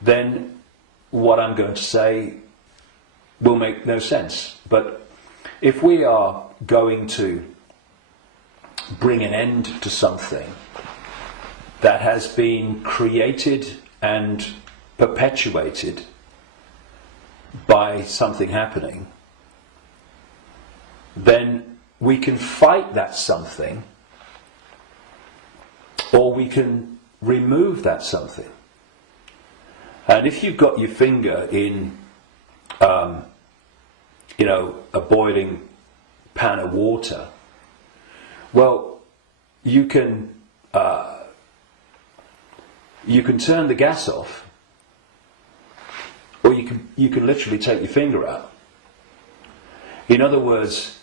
then what I'm going to say will make no sense. But if we are going to bring an end to something that has been created and perpetuated by something happening, then we can fight that something, or we can remove that something. And if you've got your finger in, a boiling pan of water, well, you can turn the gas off, or you can literally take your finger out. In other words,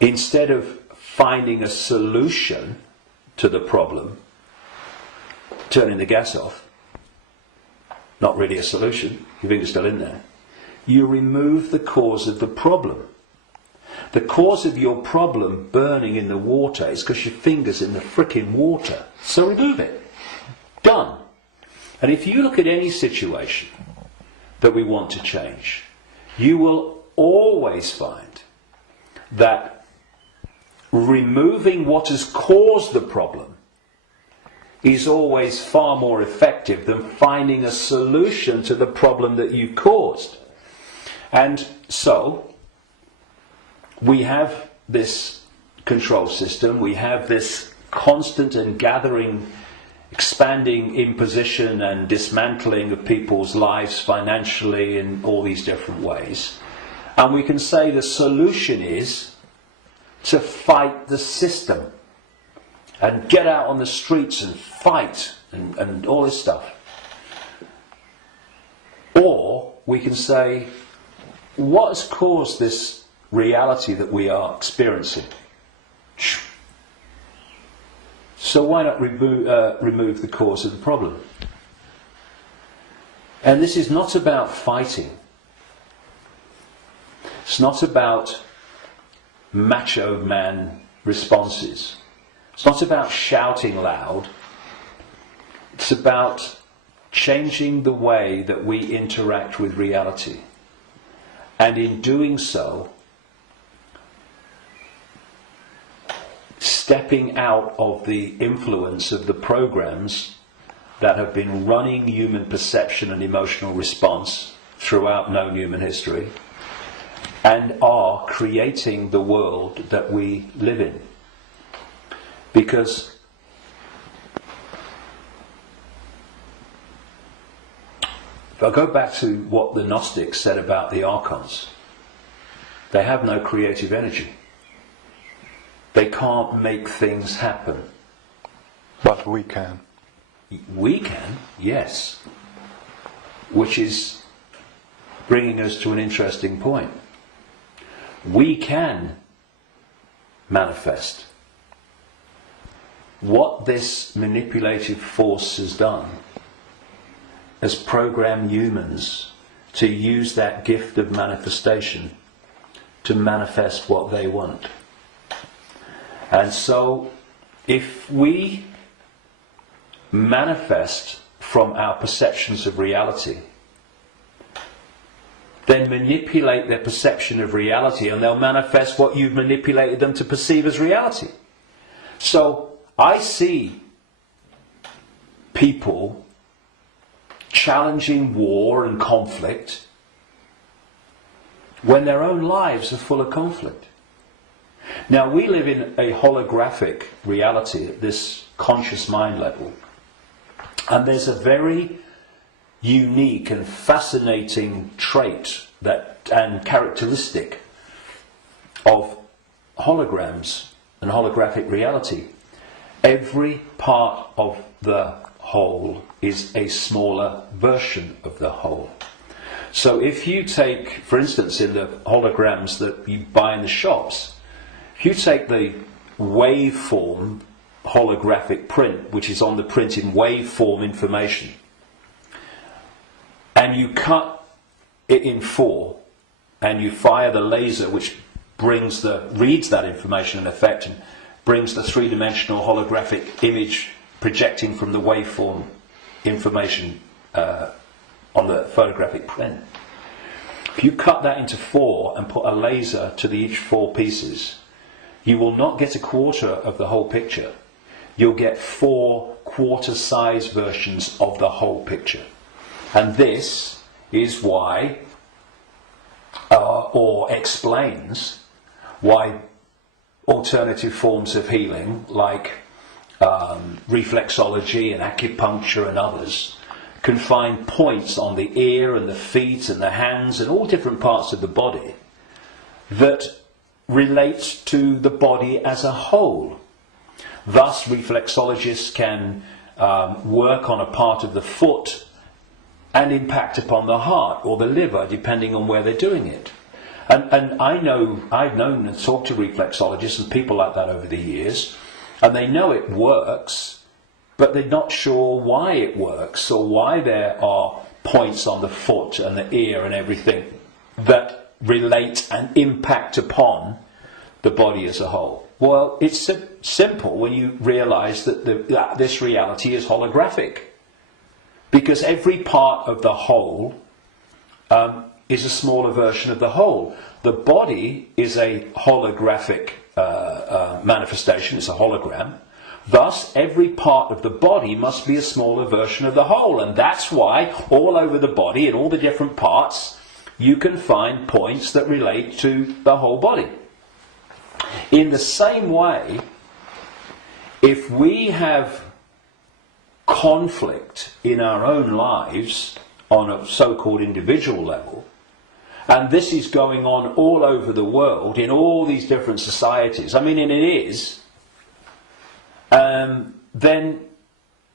instead of finding a solution to the problem, turning the gas off, not really a solution, your finger's still in there, you remove the cause of the problem. The cause of your problem burning in the water is because your finger's in the frickin' water. So remove it. Done. And if you look at any situation that we want to change, you will always find that removing what has caused the problem is always far more effective than finding a solution to the problem that you've caused. And so, we have this control system, we have this constant and gathering, expanding imposition and dismantling of people's lives financially in all these different ways. And we can say the solution is to fight the system and get out on the streets and fight and all this stuff. Or we can say, what has caused this reality that we are experiencing? So why not remove the cause of the problem? And this is not about fighting. It's not about macho man responses. It's not about shouting loud. It's about changing the way that we interact with reality. And in doing so, stepping out of the influence of the programs that have been running human perception and emotional response throughout known human history, and are creating the world that we live in. Because if I go back to what the Gnostics said about the Archons, they have no creative energy. They can't make things happen. But we can. We can, yes. Which is bringing us to an interesting point. We can manifest. What this manipulative force has done has programmed humans to use that gift of manifestation to manifest what they want. And so, if we manifest from our perceptions of reality, then manipulate their perception of reality, and they'll manifest what you've manipulated them to perceive as reality. So, I see people challenging war and conflict when their own lives are full of conflict. Now, we live in a holographic reality at this conscious mind level, and there's a very unique and fascinating trait and characteristic of holograms and holographic reality. Every part of the whole is a smaller version of the whole. So if you take, for instance, in the holograms that you buy in the shops, if you take the waveform holographic print, which is on the print in waveform information, and you cut it in four, and you fire the laser which reads that information in effect and brings the three-dimensional holographic image projecting from the waveform information on the photographic print. If you cut that into 4 and put a laser to each 4 pieces, you will not get a quarter of the whole picture. You'll get 4 quarter-size versions of the whole picture. And this is why, or explains why alternative forms of healing, like reflexology and acupuncture and others, can find points on the ear and the feet and the hands and all different parts of the body that relate to the body as a whole. Thus, reflexologists can work on a part of the foot and impact upon the heart or the liver, depending on where they're doing it. And I've known and talked to reflexologists and people like that over the years, and they know it works, but they're not sure why it works or why there are points on the foot and the ear and everything that relate and impact upon the body as a whole. Well, it's simple when you realize that this reality is holographic, because every part of the whole is a smaller version of the whole. The body is a holographic manifestation, it's a hologram. Thus, every part of the body must be a smaller version of the whole. And that's why all over the body, in all the different parts, you can find points that relate to the whole body. In the same way, if we have conflict in our own lives on a so-called individual level, and this is going on all over the world in all these different societies, I mean, and it is, then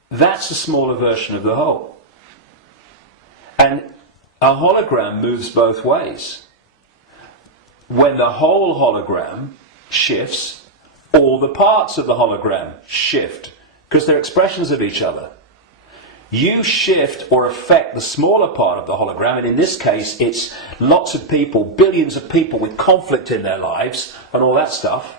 that's a smaller version of the whole. And a hologram moves both ways. When the whole hologram shifts, all the parts of the hologram shift, because they're expressions of each other. You shift or affect the smaller part of the hologram, and in this case it's lots of people, billions of people with conflict in their lives and all that stuff,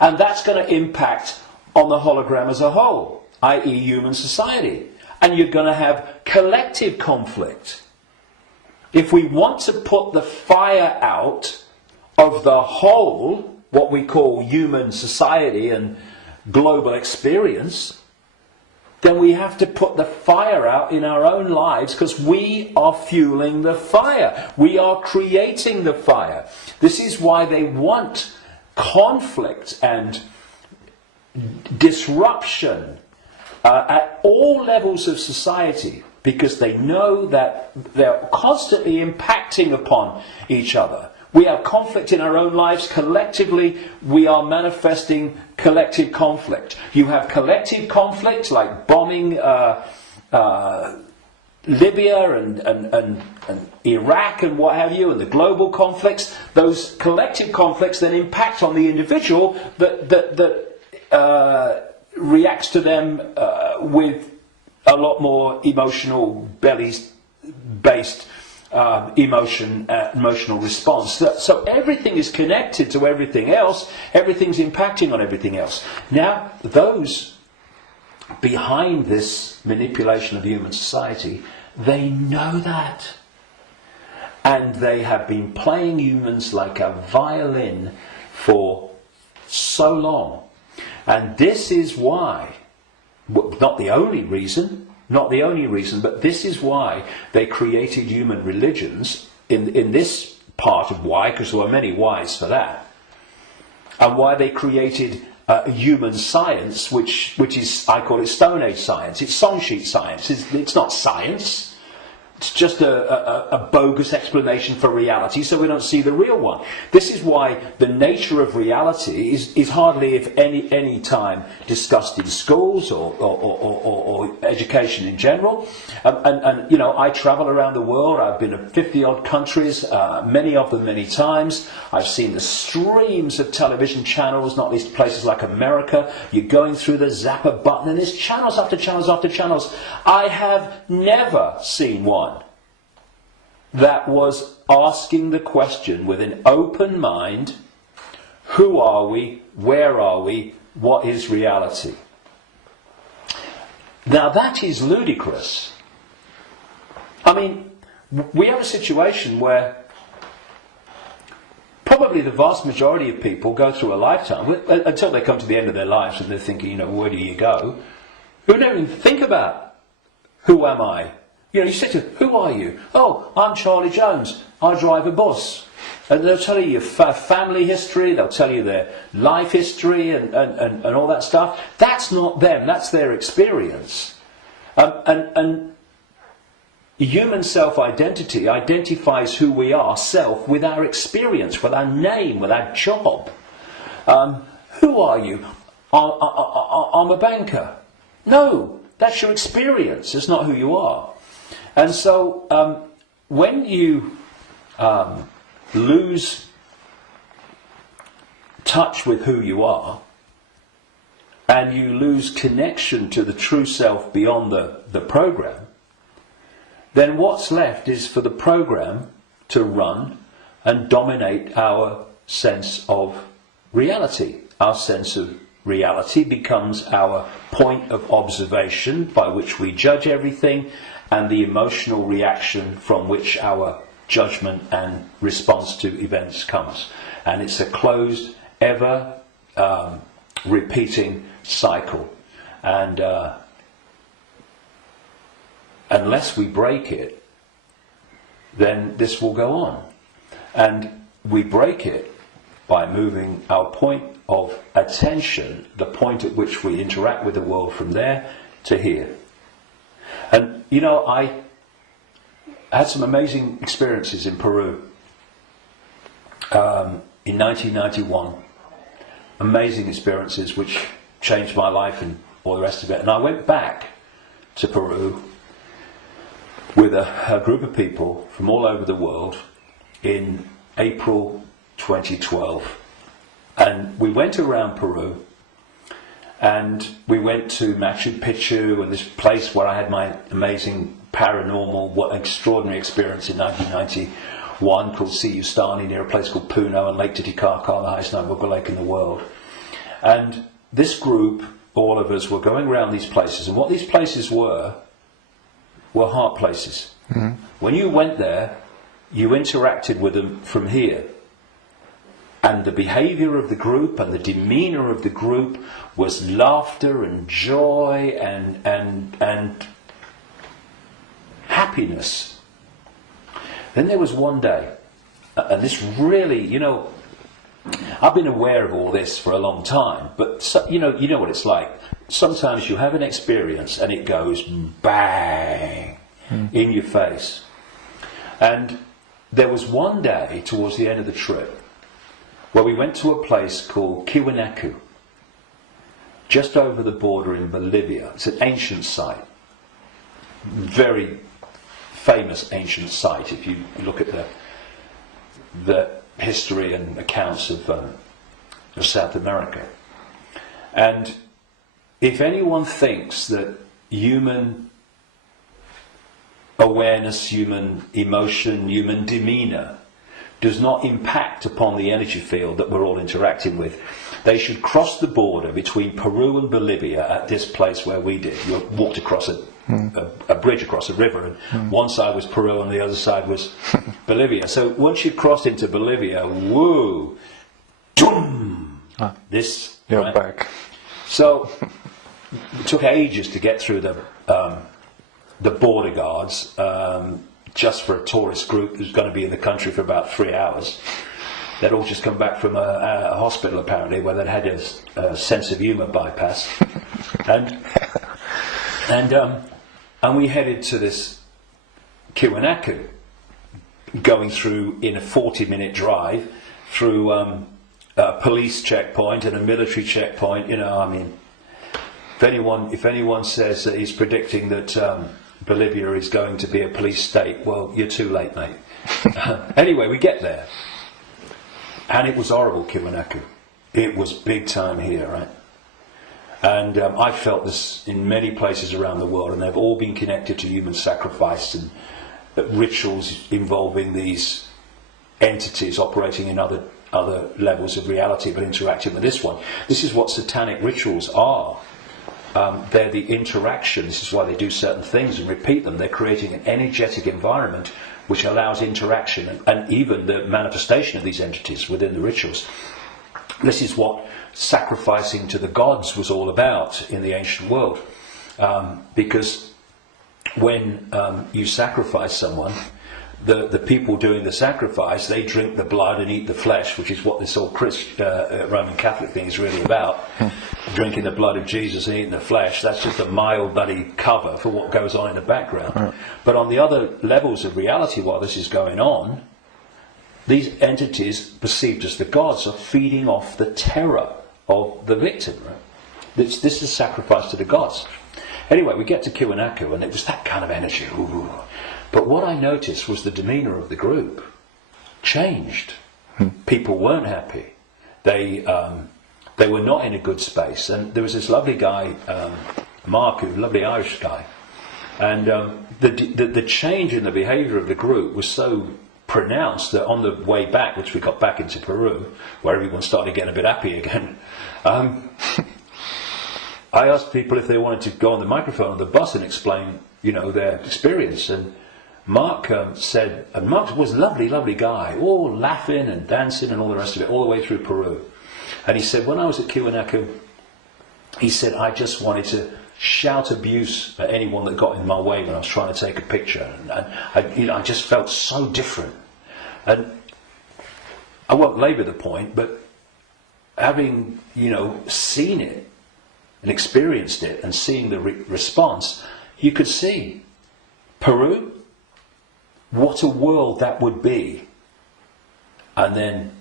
and that's going to impact on the hologram as a whole, i.e. human society. And you're going to have collective conflict. If we want to put the fire out of the whole, what we call human society and global experience, then we have to put the fire out in our own lives, because we are fueling the fire. We are creating the fire. This is why they want conflict and disruption at all levels of society, because they know that they're constantly impacting upon each other. We have conflict in our own lives. Collectively, we are manifesting collective conflict. You have collective conflict like bombing Libya and Iraq and what have you, and the global conflicts. Those collective conflicts then impact on the individual that reacts to them with a lot more emotional, belly-based emotional response. So everything is connected to everything else. Everything's impacting on everything else. Now, those behind this manipulation of human society, they know that. And they have been playing humans like a violin for so long. And this is why, not the only reason, but this is why they created human religions in this part of why, because there were many whys for that, and why they created human science, which is, I call it Stone Age science. It's song sheet science. It's not science. It's just a bogus explanation for reality, so we don't see the real one. This is why the nature of reality is hardly, if any time, discussed in schools or education in general. And you know, I travel around the world. I've been to 50-odd countries, many of them many times. I've seen the streams of television channels, not least places like America. You're going through the zapper button, and there's channels after channels after channels. I have never seen one that was asking the question with an open mind, Who are we? Where are we? What is reality? Now that is ludicrous. I mean, we have a situation where probably the vast majority of people go through a lifetime, until they come to the end of their lives and they're thinking, where do you go? Who don't even think about, who am I? You say to them, who are you? Oh, I'm Charlie Jones. I drive a bus. And they'll tell you your family history, they'll tell you their life history and all that stuff. That's not them, that's their experience. And human self-identity identifies who we are, self, with our experience, with our name, with our job. Who are you? I'm a banker. No, that's your experience, it's not who you are. And so when you lose touch with who you are, and you lose connection to the true self beyond the program, then what's left is for the program to run and dominate our sense of reality. Our sense of reality becomes our point of observation by which we judge everything, and the emotional reaction from which our judgment and response to events comes. And it's a closed, ever repeating cycle. And unless we break it, then this will go on. And we break it by moving our point of attention, the point at which we interact with the world, from there to here. And I had some amazing experiences in Peru in 1991. Amazing experiences which changed my life and all the rest of it. And I went back to Peru with a group of people from all over the world in April 2012. And we went around Peru, and we went to Machu Picchu and this place where I had my amazing paranormal, extraordinary experience in 1991 called Siyustani, near a place called Puno, and Lake Titicaca, the highest Nabucco lake in the world. And this group, all of us, were going around these places, and what these places were heart places. Mm-hmm. When you went there, you interacted with them from here. And the behaviour of the group and the demeanour of the group was laughter and joy and happiness. Then there was one day, and this really, I've been aware of all this for a long time, but you know what it's like. Sometimes you have an experience and it goes bang in your face. And there was one day towards the end of the trip where we went to a place called Tiwanaku, just over the border in Bolivia. It's an ancient site, very famous ancient site if you look at the history and accounts of South America. And if anyone thinks that human awareness, human emotion, human demeanour does not impact upon the energy field that we're all interacting with, they should cross the border between Peru and Bolivia at this place where we did. You walked across a bridge across a river, and one side was Peru and the other side was Bolivia. So once you crossed into Bolivia, woo, doom, this, you're right? back. So it took ages to get through the border guards, just for a tourist group who's going to be in the country for about 3 hours. They'd all just come back from a hospital, apparently, where they'd had a sense of humour bypass. And we headed to this Tiwanaku, going through in a 40-minute drive through a police checkpoint and a military checkpoint. If anyone says that he's predicting that Bolivia is going to be a police state, well, you're too late, mate. Anyway, we get there, and it was horrible, Tiwanaku. It was big time here, right? And I felt this in many places around the world, and they've all been connected to human sacrifice and rituals involving these entities operating in other other levels of reality, but interacting with this one. This is what satanic rituals are. They're the interaction. This is why they do certain things and repeat them. They're creating an energetic environment which allows interaction and even the manifestation of these entities within the rituals. This is what sacrificing to the gods was all about in the ancient world. Because when you sacrifice someone, the people doing the sacrifice, they drink the blood and eat the flesh, which is what this whole Roman Catholic thing is really about. Drinking the blood of Jesus and eating the flesh, that's just a mild bloody cover for what goes on in the background. But on the other levels of reality, while this is going on, these entities, perceived as the gods, are feeding off the terror of the victim. Right? This is sacrifice to the gods. Anyway, we get to Kiwanaku, and it was that kind of energy. Ooh. But what I noticed was the demeanour of the group changed. People weren't happy. They were not in a good space. And there was this lovely guy, Mark, a lovely Irish guy. And the change in the behaviour of the group was so pronounced that on the way back, which we got back into Peru, where everyone started getting a bit happy again, I asked people if they wanted to go on the microphone on the bus and explain, their experience. And Mark said, and Mark was a lovely, lovely guy, all laughing and dancing and all the rest of it, all the way through Peru. And he said, when I was at Kiwanaku, he said, I just wanted to shout abuse at anyone that got in my way when I was trying to take a picture. And I just felt so different. And I won't labour the point, but having, seen it and experienced it and seeing the response, you could see Peru, what a world that would be. And then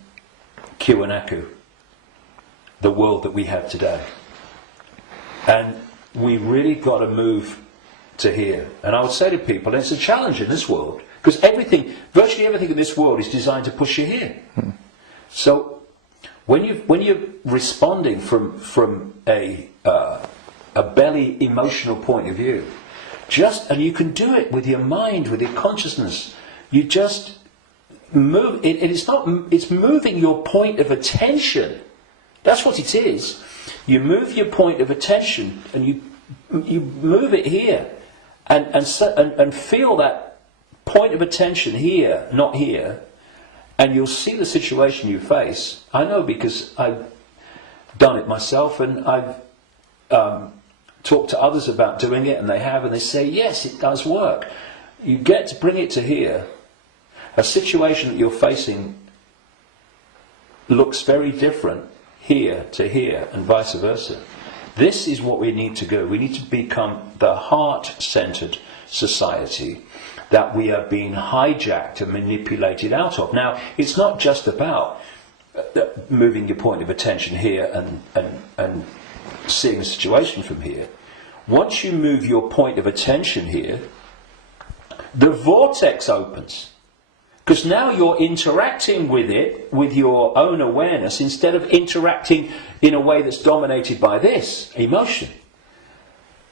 Kiwanaku, the world that we have today. And we really got to move to here. And I would say to people, it's a challenge in this world, because virtually everything in this world is designed to push you here. So when you're responding from a belly emotional point of view, and you can do it with your mind, with your consciousness, you just move. It's moving your point of attention. That's what it is. You move your point of attention, and you move it here, and feel that point of attention here, not here, and you'll see the situation you face. I know, because I've done it myself, and I've talked to others about doing it, and they have, and they say, yes, it does work. You get to bring it to here. A situation that you're facing looks very different here to here, and vice versa. This is what we need to do. We need to become the heart-centered society that we are being hijacked and manipulated out of. Now, it's not just about moving your point of attention here and seeing the situation from here. Once you move your point of attention here, the vortex opens. Because now you're interacting with it with your own awareness, instead of interacting in a way that's dominated by this emotion.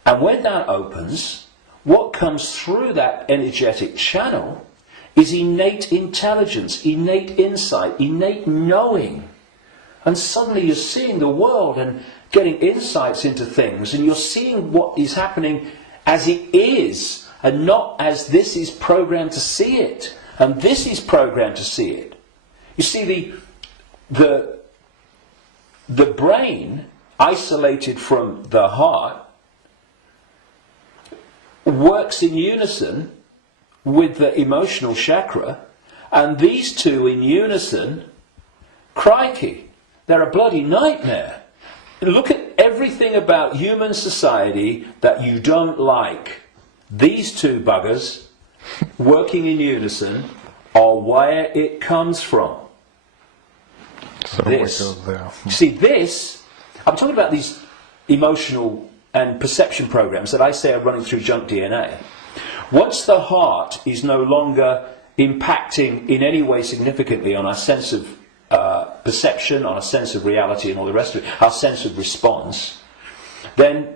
And when that opens, what comes through that energetic channel is innate intelligence, innate insight, innate knowing. And suddenly you're seeing the world and getting insights into things, and you're seeing what is happening as it is, and not as this is programmed to see it. And this is programmed to see it. You see, the brain, isolated from the heart, works in unison with the emotional chakra, and these two in unison, crikey, they're a bloody nightmare. Look at everything about human society that you don't like. These two buggers working in unison are where it comes from. So this. we go there. See, this, I'm talking about these emotional and perception programs that I say are running through junk DNA. Once the heart is no longer impacting in any way significantly on our sense of perception, on our sense of reality and all the rest of it, our sense of response, then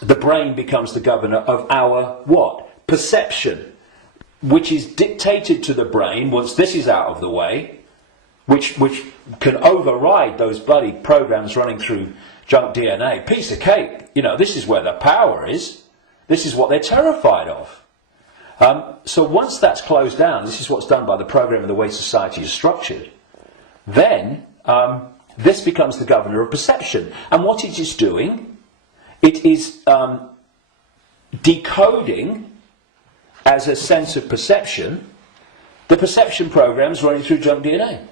the brain becomes the governor of our what? Perception, which is dictated to the brain, once this is out of the way, which can override those bloody programs running through junk DNA. Piece of cake. You know, this is where the power is. This is what they're terrified of. So once that's closed down, this is what's done by the program and the way society is structured, then this becomes the governor of perception. And what it is doing, it is decoding as a sense of perception the perception programs running through junk DNA.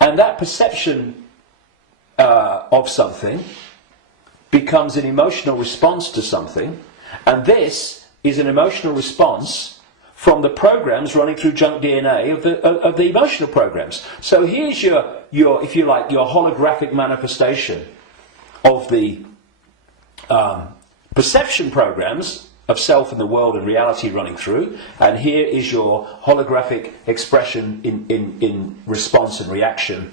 And that perception of something becomes an emotional response to something, and this is an emotional response from the programs running through junk DNA of the emotional programs. So here's your, if you like, your holographic manifestation of the perception programs of self and the world and reality running through, and here is your holographic expression in response and reaction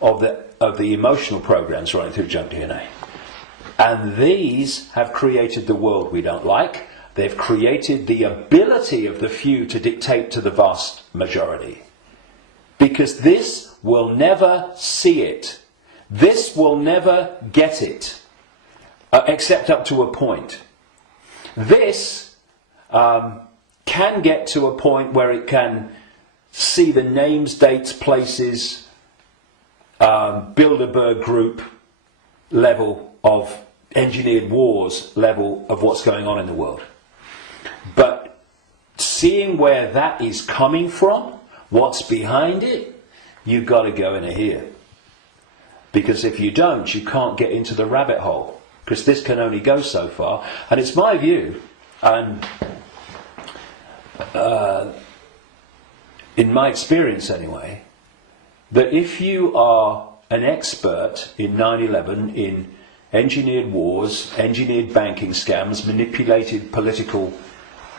of the emotional programs running through junk DNA. And these have created the world we don't like. They've created the ability of the few to dictate to the vast majority. Because this will never see it. This will never get it. Except up to a point. This can get to a point where it can see the names, dates, places, Bilderberg group level of engineered wars level of what's going on in the world. But seeing where that is coming from, what's behind it, you've got to go in here. Because if you don't, you can't get into the rabbit hole. Because this can only go so far. And it's my view, and in my experience anyway, that if you are an expert in 9/11, in engineered wars, engineered banking scams, manipulated political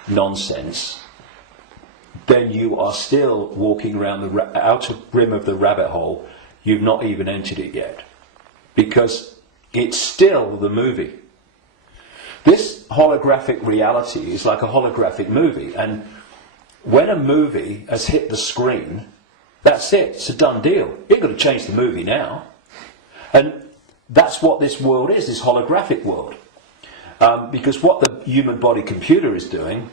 nonsense, then you are still walking around the outer rim of the rabbit hole. You've not even entered it yet. Because it's still the movie. This holographic reality is like a holographic movie, and when a movie has hit the screen, that's it, it's a done deal. You've got to change the movie now. And that's what this world is, this holographic world. Because what the human body computer is doing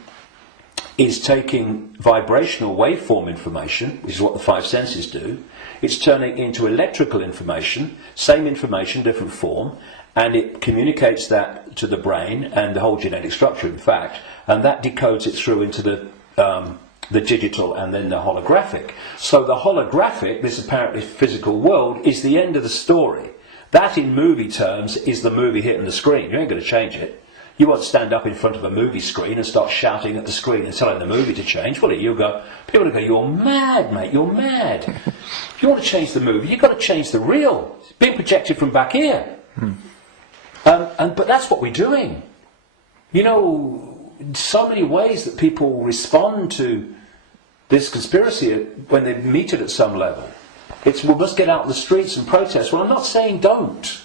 is taking vibrational waveform information, which is what the five senses do. It's turning it into electrical information, same information, different form, and it communicates that to the brain and the whole genetic structure, in fact, and that decodes it through into the digital and then the holographic. So the holographic, this apparently physical world, is the end of the story. That, in movie terms, is the movie hitting the screen. You ain't going to change it. You won't stand up in front of a movie screen and start shouting at the screen and telling the movie to change, will it? You'll go, people will go, you're mad, mate, you're mad. If you want to change the movie, you've got to change the reel. It's being projected from back here. But that's what we're doing. You know, so many ways that people respond to this conspiracy when they meet it at some level. It's, we must get out in the streets and protest. Well, I'm not saying don't.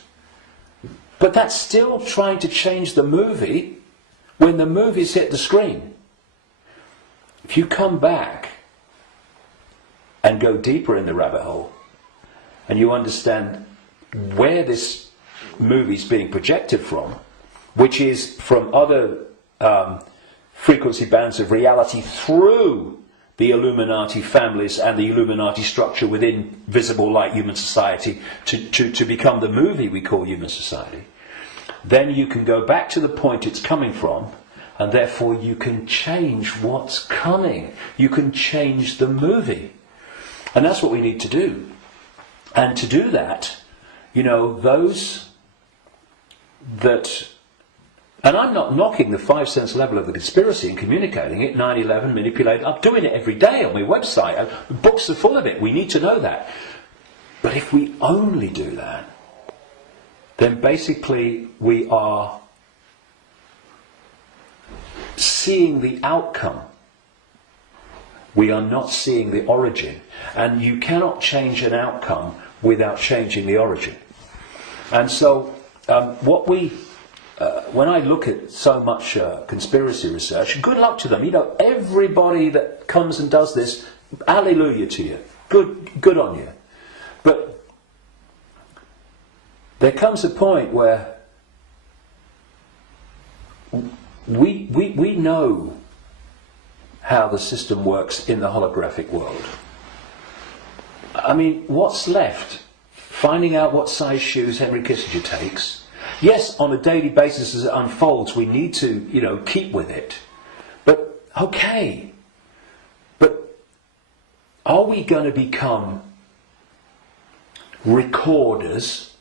But that's still trying to change the movie when the movie's hit the screen. If you come back and go deeper in the rabbit hole, and you understand where this movie's being projected from, which is from other frequency bands of reality through the Illuminati families and the Illuminati structure within visible light human society to become the movie we call human society, then you can go back to the point it's coming from, and therefore you can change what's coming. You can change the movie. And that's what we need to do. And to do that, you know, those that... And I'm not knocking the five-sense level of the conspiracy and communicating it, 9/11, manipulating. I'm doing it every day on my website. Books are full of it. We need to know that. But if we only do that, then basically we are seeing the outcome. We are not seeing the origin. And you cannot change an outcome without changing the origin. And so when I look at so much conspiracy research, good luck to them. You know, everybody that comes and does this, hallelujah to you. good on you. But there comes a point where we know how the system works in the holographic world. I mean, what's left? Finding out what size shoes Henry Kissinger takes. Yes, on a daily basis as it unfolds, we need to, keep with it. But, okay. But are we going to become recorders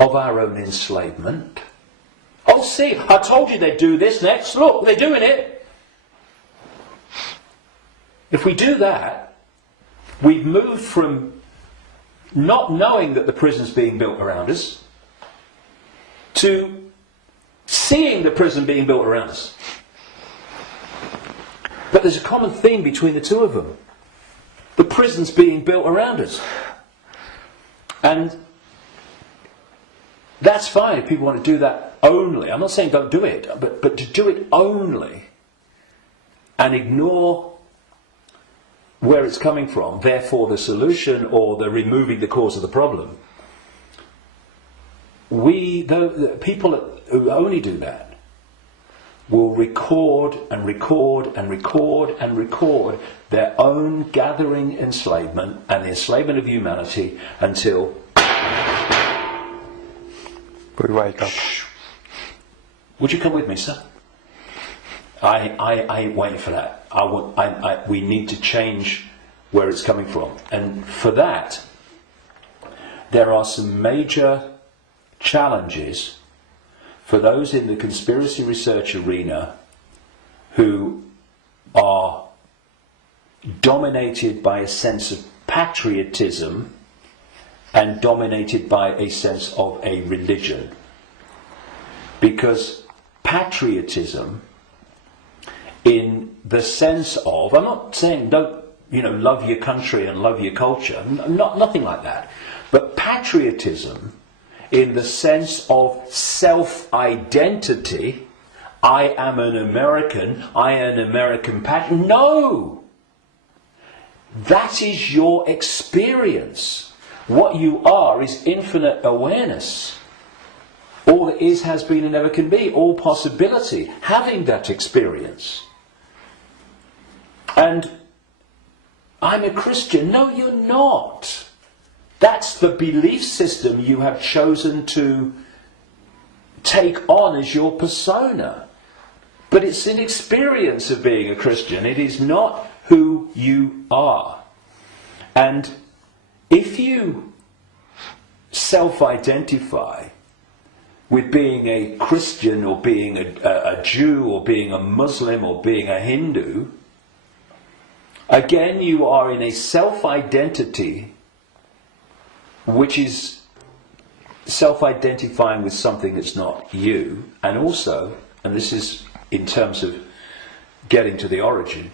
of our own enslavement? Oh, see, I told you they'd do this next. Look, they're doing it. If we do that, we've moved from not knowing that the prison's being built around us to seeing the prison being built around us. But there's a common theme between the two of them. The prison's being built around us. And that's fine if people want to do that only. I'm not saying don't do it, but to do it only and ignore where it's coming from, therefore the solution or the removing the cause of the problem. The people who only do that will record and record and record and record their own gathering enslavement and the enslavement of humanity until we wake up. Would you come with me, sir? I ain't waiting for that. We need to change where it's coming from. And for that, there are some major challenges for those in the conspiracy research arena who are dominated by a sense of patriotism and dominated by a sense of a religion. Because patriotism, in the sense of, I'm not saying don't, love your country and love your culture, nothing like that. But patriotism, in the sense of self-identity, I am an American, I am an American patriot. No! That is your experience. What you are is infinite awareness. All that is, has been, and never can be. All possibility. Having that experience. And I'm a Christian. No, you're not. That's the belief system you have chosen to take on as your persona. But it's an experience of being a Christian. It is not who you are. And if you self-identify with being a Christian or being a Jew or being a Muslim or being a Hindu, again you are in a self-identity which is self-identifying with something that's not you. And also, and this is in terms of getting to the origin,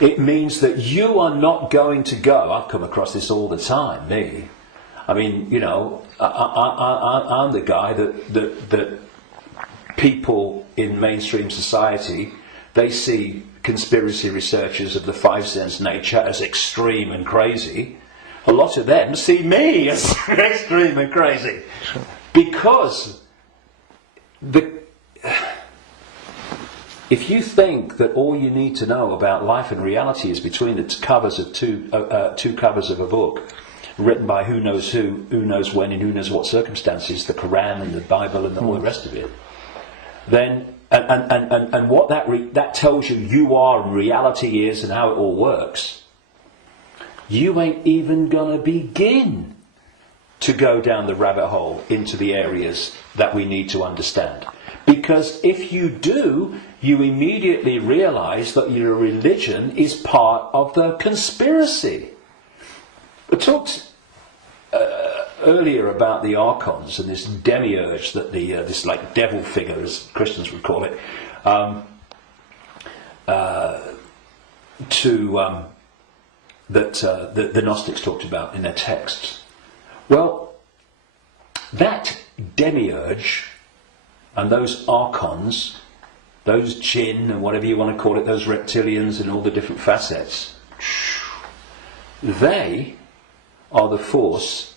it means that you are not going to go, I've come across this all the time, me. I mean, I'm the guy that people in mainstream society, they see conspiracy researchers of the five sense nature as extreme and crazy. A lot of them see me as extreme and crazy. Because if you think that all you need to know about life and reality is between the covers of two covers of a book, written by who knows when, in who knows what circumstances, the Quran and the Bible and all the rest of it, then and what that tells you are and reality is and how it all works, you ain't even gonna begin to go down the rabbit hole into the areas that we need to understand. Because if you do, you immediately realise that your religion is part of the conspiracy. I talked earlier about the Archons and this demiurge that this like devil figure, as Christians would call it, that the Gnostics talked about in their texts. Well, that demiurge and those Archons, those jinn and whatever you want to call it, those reptilians and all the different facets, They are the force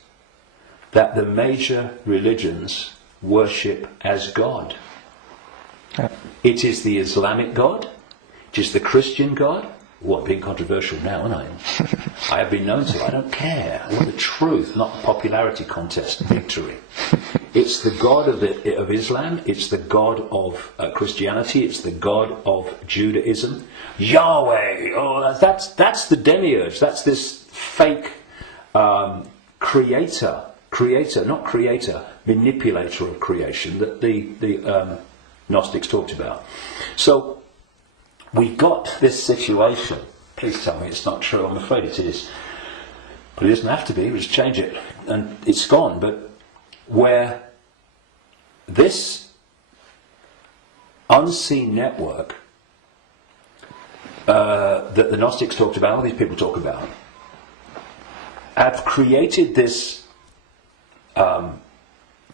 that the major religions worship as God. Yeah. It is the Islamic God, it is the Christian God. Well, I'm being controversial now, aren't I? I have been known to. I don't care. I want the truth, not the popularity contest victory. It's the God of Islam. It's the God of Christianity. It's the God of Judaism. Yahweh. Oh, that's the demiurge. That's this fake creator, manipulator of creation that the Gnostics talked about. So we got this situation. Please tell me it's not true. I'm afraid it is. But it doesn't have to be. We just change it. And it's gone. But where this unseen network that the Gnostics talked about, all these people talk about, have created this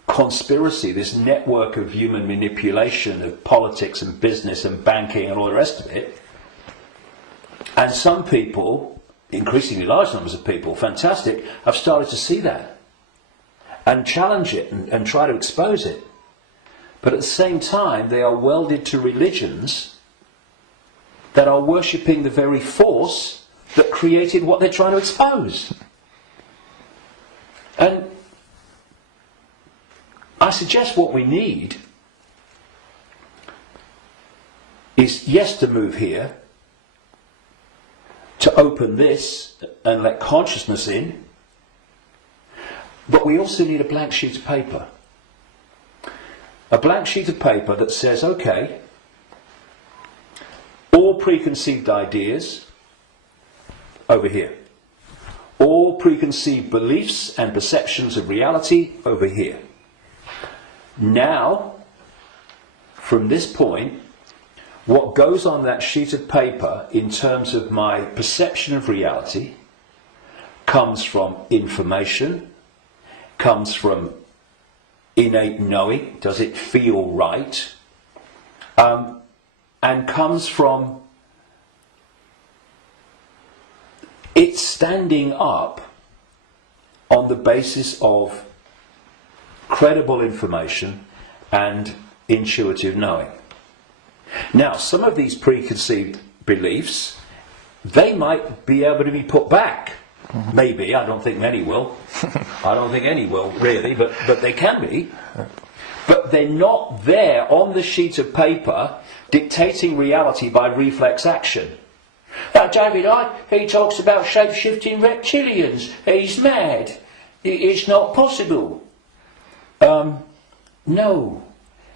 conspiracy, this network of human manipulation of politics and business and banking and all the rest of it. And some people, increasingly large numbers of people, fantastic, have started to see that and challenge it and try to expose it. But at the same time, they are welded to religions that are worshipping the very force that created what they're trying to expose. And I suggest what we need is, yes, to move here, to open this and let consciousness in, but we also need a blank sheet of paper. A blank sheet of paper that says, okay, all preconceived ideas over here. All preconceived beliefs and perceptions of reality over here. Now, from this point, what goes on that sheet of paper in terms of my perception of reality comes from information, comes from innate knowing, does it feel right, and comes from it standing up on the basis of credible information and intuitive knowing. Now, some of these preconceived beliefs, they might be able to be put back. Mm-hmm. Maybe, I don't think many will. I don't think any will, really, but they can be. But they're not there on the sheet of paper dictating reality by reflex action. David Icke, he talks about shape-shifting reptilians. He's mad. It's not possible. No,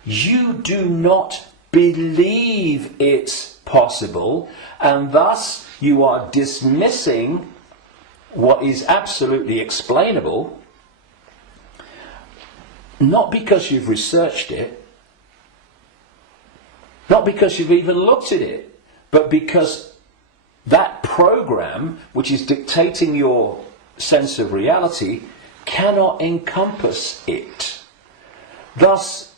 you do not believe it's possible, and thus you are dismissing what is absolutely explainable, not because you've researched it, not because you've even looked at it, but because that program, which is dictating your sense of reality, cannot encompass it. Thus,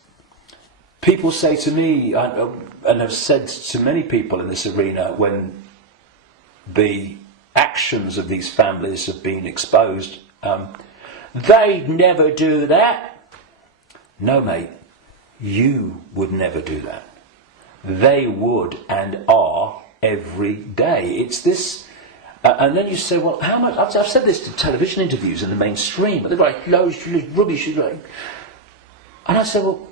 people say to me, and have said to many people in this arena, when the actions of these families have been exposed, they'd never do that. No, mate, you would never do that. They would and are every day. It's this, and then you say, well, how much? I've said this to television interviews in the mainstream, but they're like, loads of rubbish. And I say, well,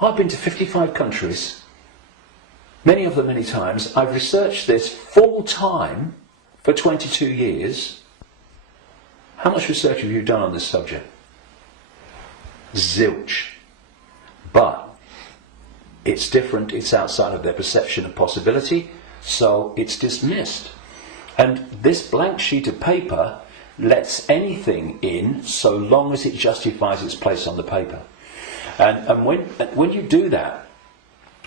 I've been to 55 countries, many of them many times. I've researched this full time for 22 years. How much research have you done on this subject? Zilch. But it's different, it's outside of their perception of possibility, so it's dismissed. And this blank sheet of paper lets anything in so long as it justifies its place on the paper. And when you do that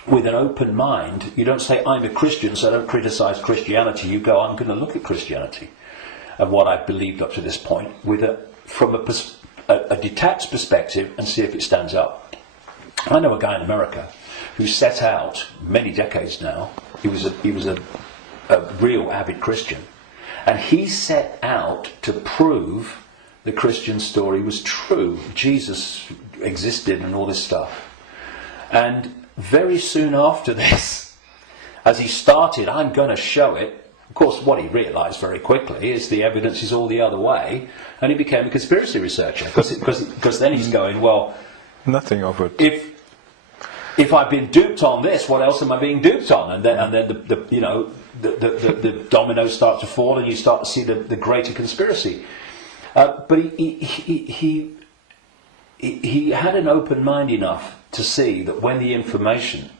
with an open mind, you don't say, I'm a Christian, so I don't criticise Christianity. You go, I'm going to look at Christianity and what I've believed up to this point from a detached perspective and see if it stands up. I know a guy in America who set out many decades now. He was a real avid Christian, And he set out to prove the Christian story was true. Jesus existed and all this stuff. And very soon after this, as he started, I'm going to show it. Of course, what he realised very quickly is the evidence is all the other way, and he became a conspiracy researcher. Because then he's going, well, nothing of it. If I've been duped on this, what else am I being duped on? And then the dominoes start to fall, and you start to see the greater conspiracy. But he had an open mind enough to see that when the information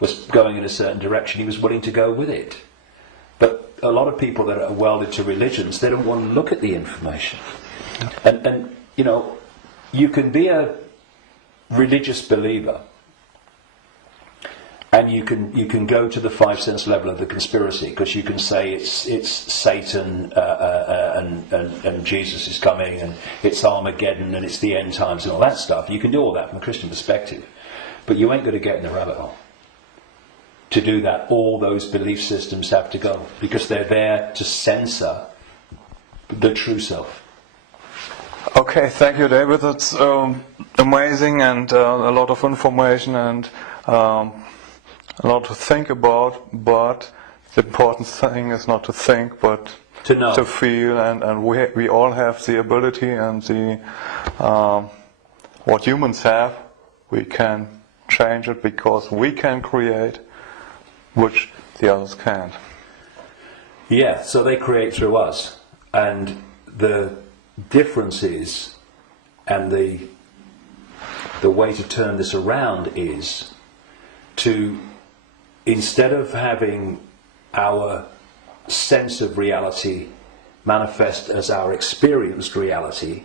was going in a certain direction, he was willing to go with it. But a lot of people that are welded to religions, they don't want to look at the information. And you can be a religious believer, and you can go to the 5 sense level of the conspiracy, because you can say it's Satan and Jesus is coming, and it's Armageddon, and it's the end times and all that stuff. You can do all that from a Christian perspective, but you ain't going to get in the rabbit hole. To do that, all those belief systems have to go, because they're there to censor the true self. Okay, thank you, David. It's amazing, and a lot of information, and a lot to think about. But the important thing is not to think, but to know, to feel, and we all have the ability and the what humans have. We can change it because we can create, which the others can't. Yeah, so they create through us, and the difference is, and the way to turn this around is to, instead of having our sense of reality manifest as our experienced reality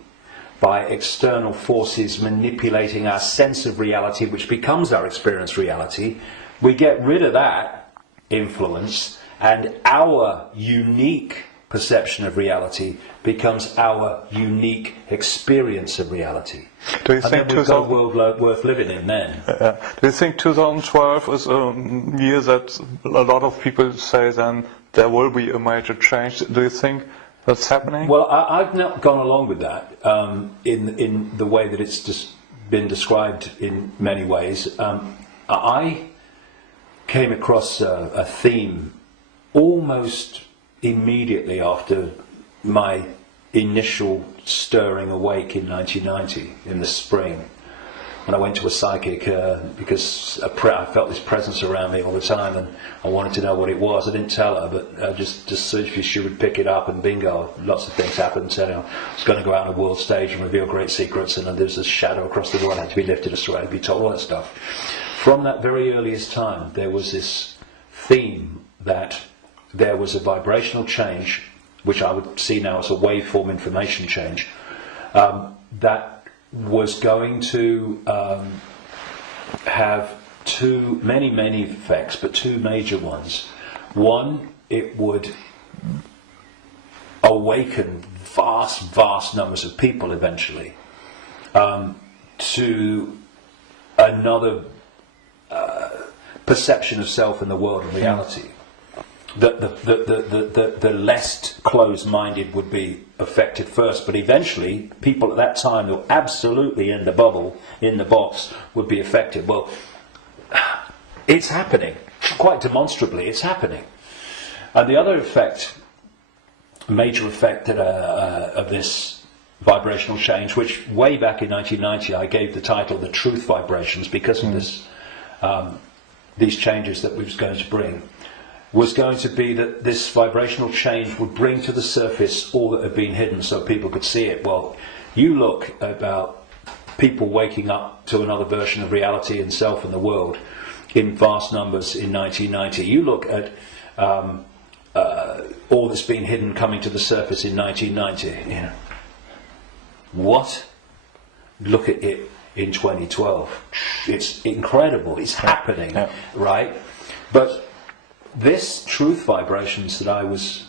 by external forces manipulating our sense of reality, which becomes our experienced reality, we get rid of that influence, and our unique perception of reality becomes our unique experience of reality. Do you think we've got a world worth living in then? Do you think 2012 is a year that a lot of people say then there will be a major change? Do you think that's happening? Well, I've not gone along with that in the way that it's just been described in many ways. I came across a theme almost immediately after my initial stirring awake in 1990 in the spring, when I went to a psychic because I felt this presence around me all the time, and I wanted to know what it was. I didn't tell her, but just she would pick it up, and bingo, lots of things happened. So, I was going to go out on a world stage and reveal great secrets, and there's a shadow across the world, had to be lifted aside, to be told all that stuff. From that very earliest time, there was this theme that there was a vibrational change, which I would see now as a waveform information change, that was going to have many effects, but two major ones. One, it would awaken vast numbers of people eventually to another perception of self in the world and reality. The less closed-minded would be affected first, but eventually people at that time who were absolutely in the bubble, in the box, would be affected. Well, it's happening. Quite demonstrably, it's happening. And the other effect, major effect of this vibrational change, which way back in 1990 I gave the title The Truth Vibrations because of this, these changes that we was going to bring, was going to be that this vibrational change would bring to the surface all that had been hidden so people could see it. Well, you look about people waking up to another version of reality and self and the world in vast numbers in 1990. You look at all that's been hidden coming to the surface in 1990. What? Look at it in 2012. It's incredible. It's happening, right? But this truth vibrations that I was,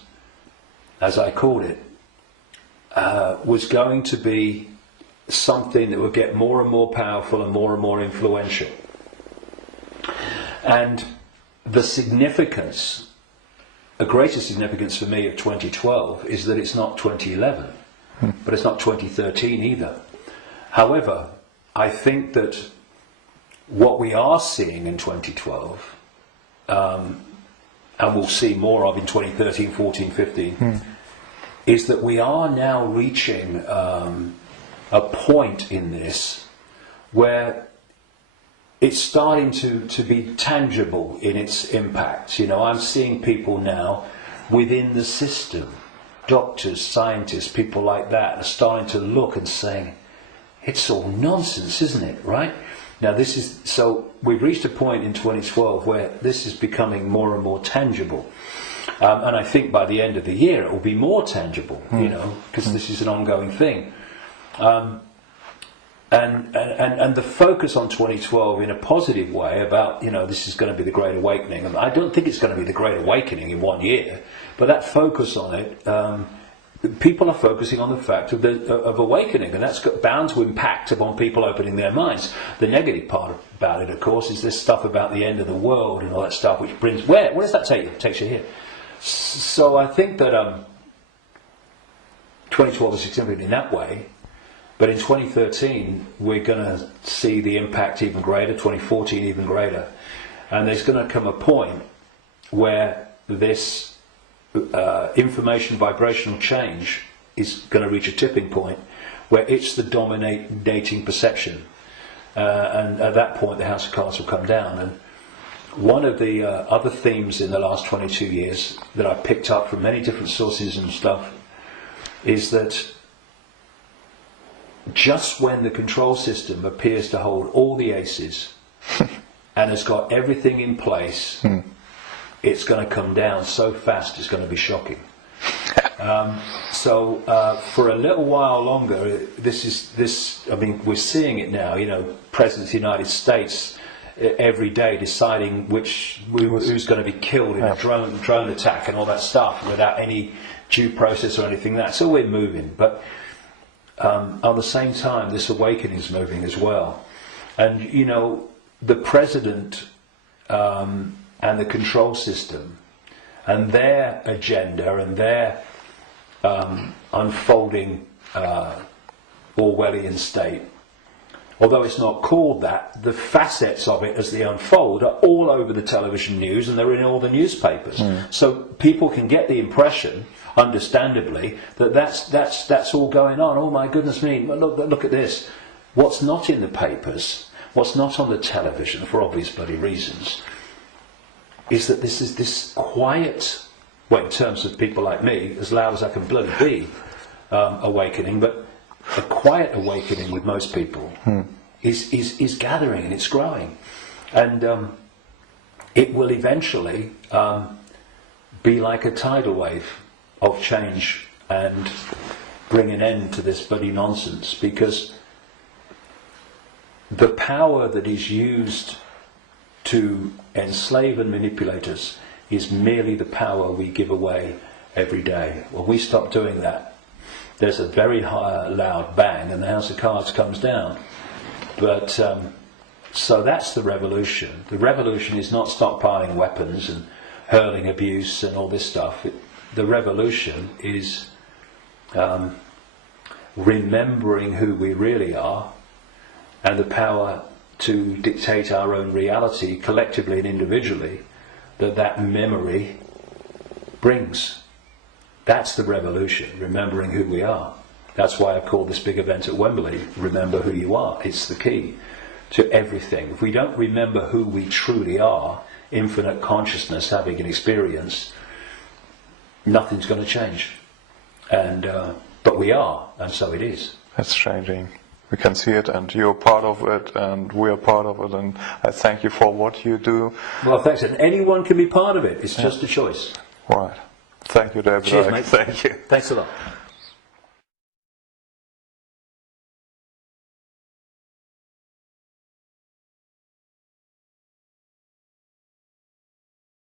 as I called it, was going to be something that would get more and more powerful and more influential. And the significance a greater significance for me of 2012 is that it's not 2011, but it's not 2013 either. However, I think that what we are seeing in 2012, and we'll see more of in 2013, 14, 15, is that we are now reaching a point in this where it's starting to be tangible in its impact. You know, I'm seeing people now within the system, doctors, scientists, people like that, are starting to look and saying, it's all nonsense, isn't it, right? Now so we've reached a point in 2012 where this is becoming more and more tangible. And I think by the end of the year it will be more tangible, you know, because this is an ongoing thing. And the focus on 2012 in a positive way about, you know, this is going to be the Great Awakening. And I don't think it's going to be the Great Awakening in 1 year, but that focus on it, people are focusing on the fact of awakening, and that's bound to impact upon people opening their minds. The negative part about it, of course, is this stuff about the end of the world and all that stuff, which brings, where does that take you? It takes you here. So I think that 2012 is significant in that way. But in 2013, we're going to see the impact even greater, 2014 even greater. And there's going to come a point where this information vibrational change is going to reach a tipping point where it's the dominating perception. And at that point, the House of Cards will come down. And one of the other themes in the last 22 years that I picked up from many different sources and stuff is that just when the control system appears to hold all the aces and has got everything in place, it's going to come down so fast it's going to be shocking. So for a little while longer, I mean, we're seeing it now, you know, President of the United States every day deciding who's going to be killed in a drone attack and all that stuff without any due process or anything like that. So we're moving, but at the same time, this awakening is moving as well. And, you know, the president and the control system and their agenda and their unfolding Orwellian state, although it's not called that, the facets of it as they unfold are all over the television news and they're in all the newspapers. So people can get the impression, understandably, that that's all going on. Oh my goodness me, look at this. What's not in the papers, what's not on the television, for obvious bloody reasons, is that this is this quiet, well, in terms of people like me, as loud as I can bloody be, awakening, but a quiet awakening with most people is gathering and it's growing. And it will eventually be like a tidal wave of change and bring an end to this bloody nonsense, because the power that is used to enslave and manipulate us is merely the power we give away every day. When we stop doing that, there's a very loud bang and the House of Cards comes down. But so that's the revolution. The revolution is not stockpiling weapons and hurling abuse and all this stuff. The revolution is remembering who we really are and the power to dictate our own reality collectively and individually that memory brings. That's the revolution, remembering who we are. That's why I've called this big event at Wembley, Remember Who You Are. It's the key to everything. If we don't remember who we truly are, infinite consciousness having an experience, nothing's going to change. And but we are, and so it is. It's changing. We can see it, and you're part of it, and we are part of it, and I thank you for what you do. Well, thanks. And anyone can be part of it. It's just a choice. Right. Thank you, David. Cheers, mate. Thank you. Thanks a lot.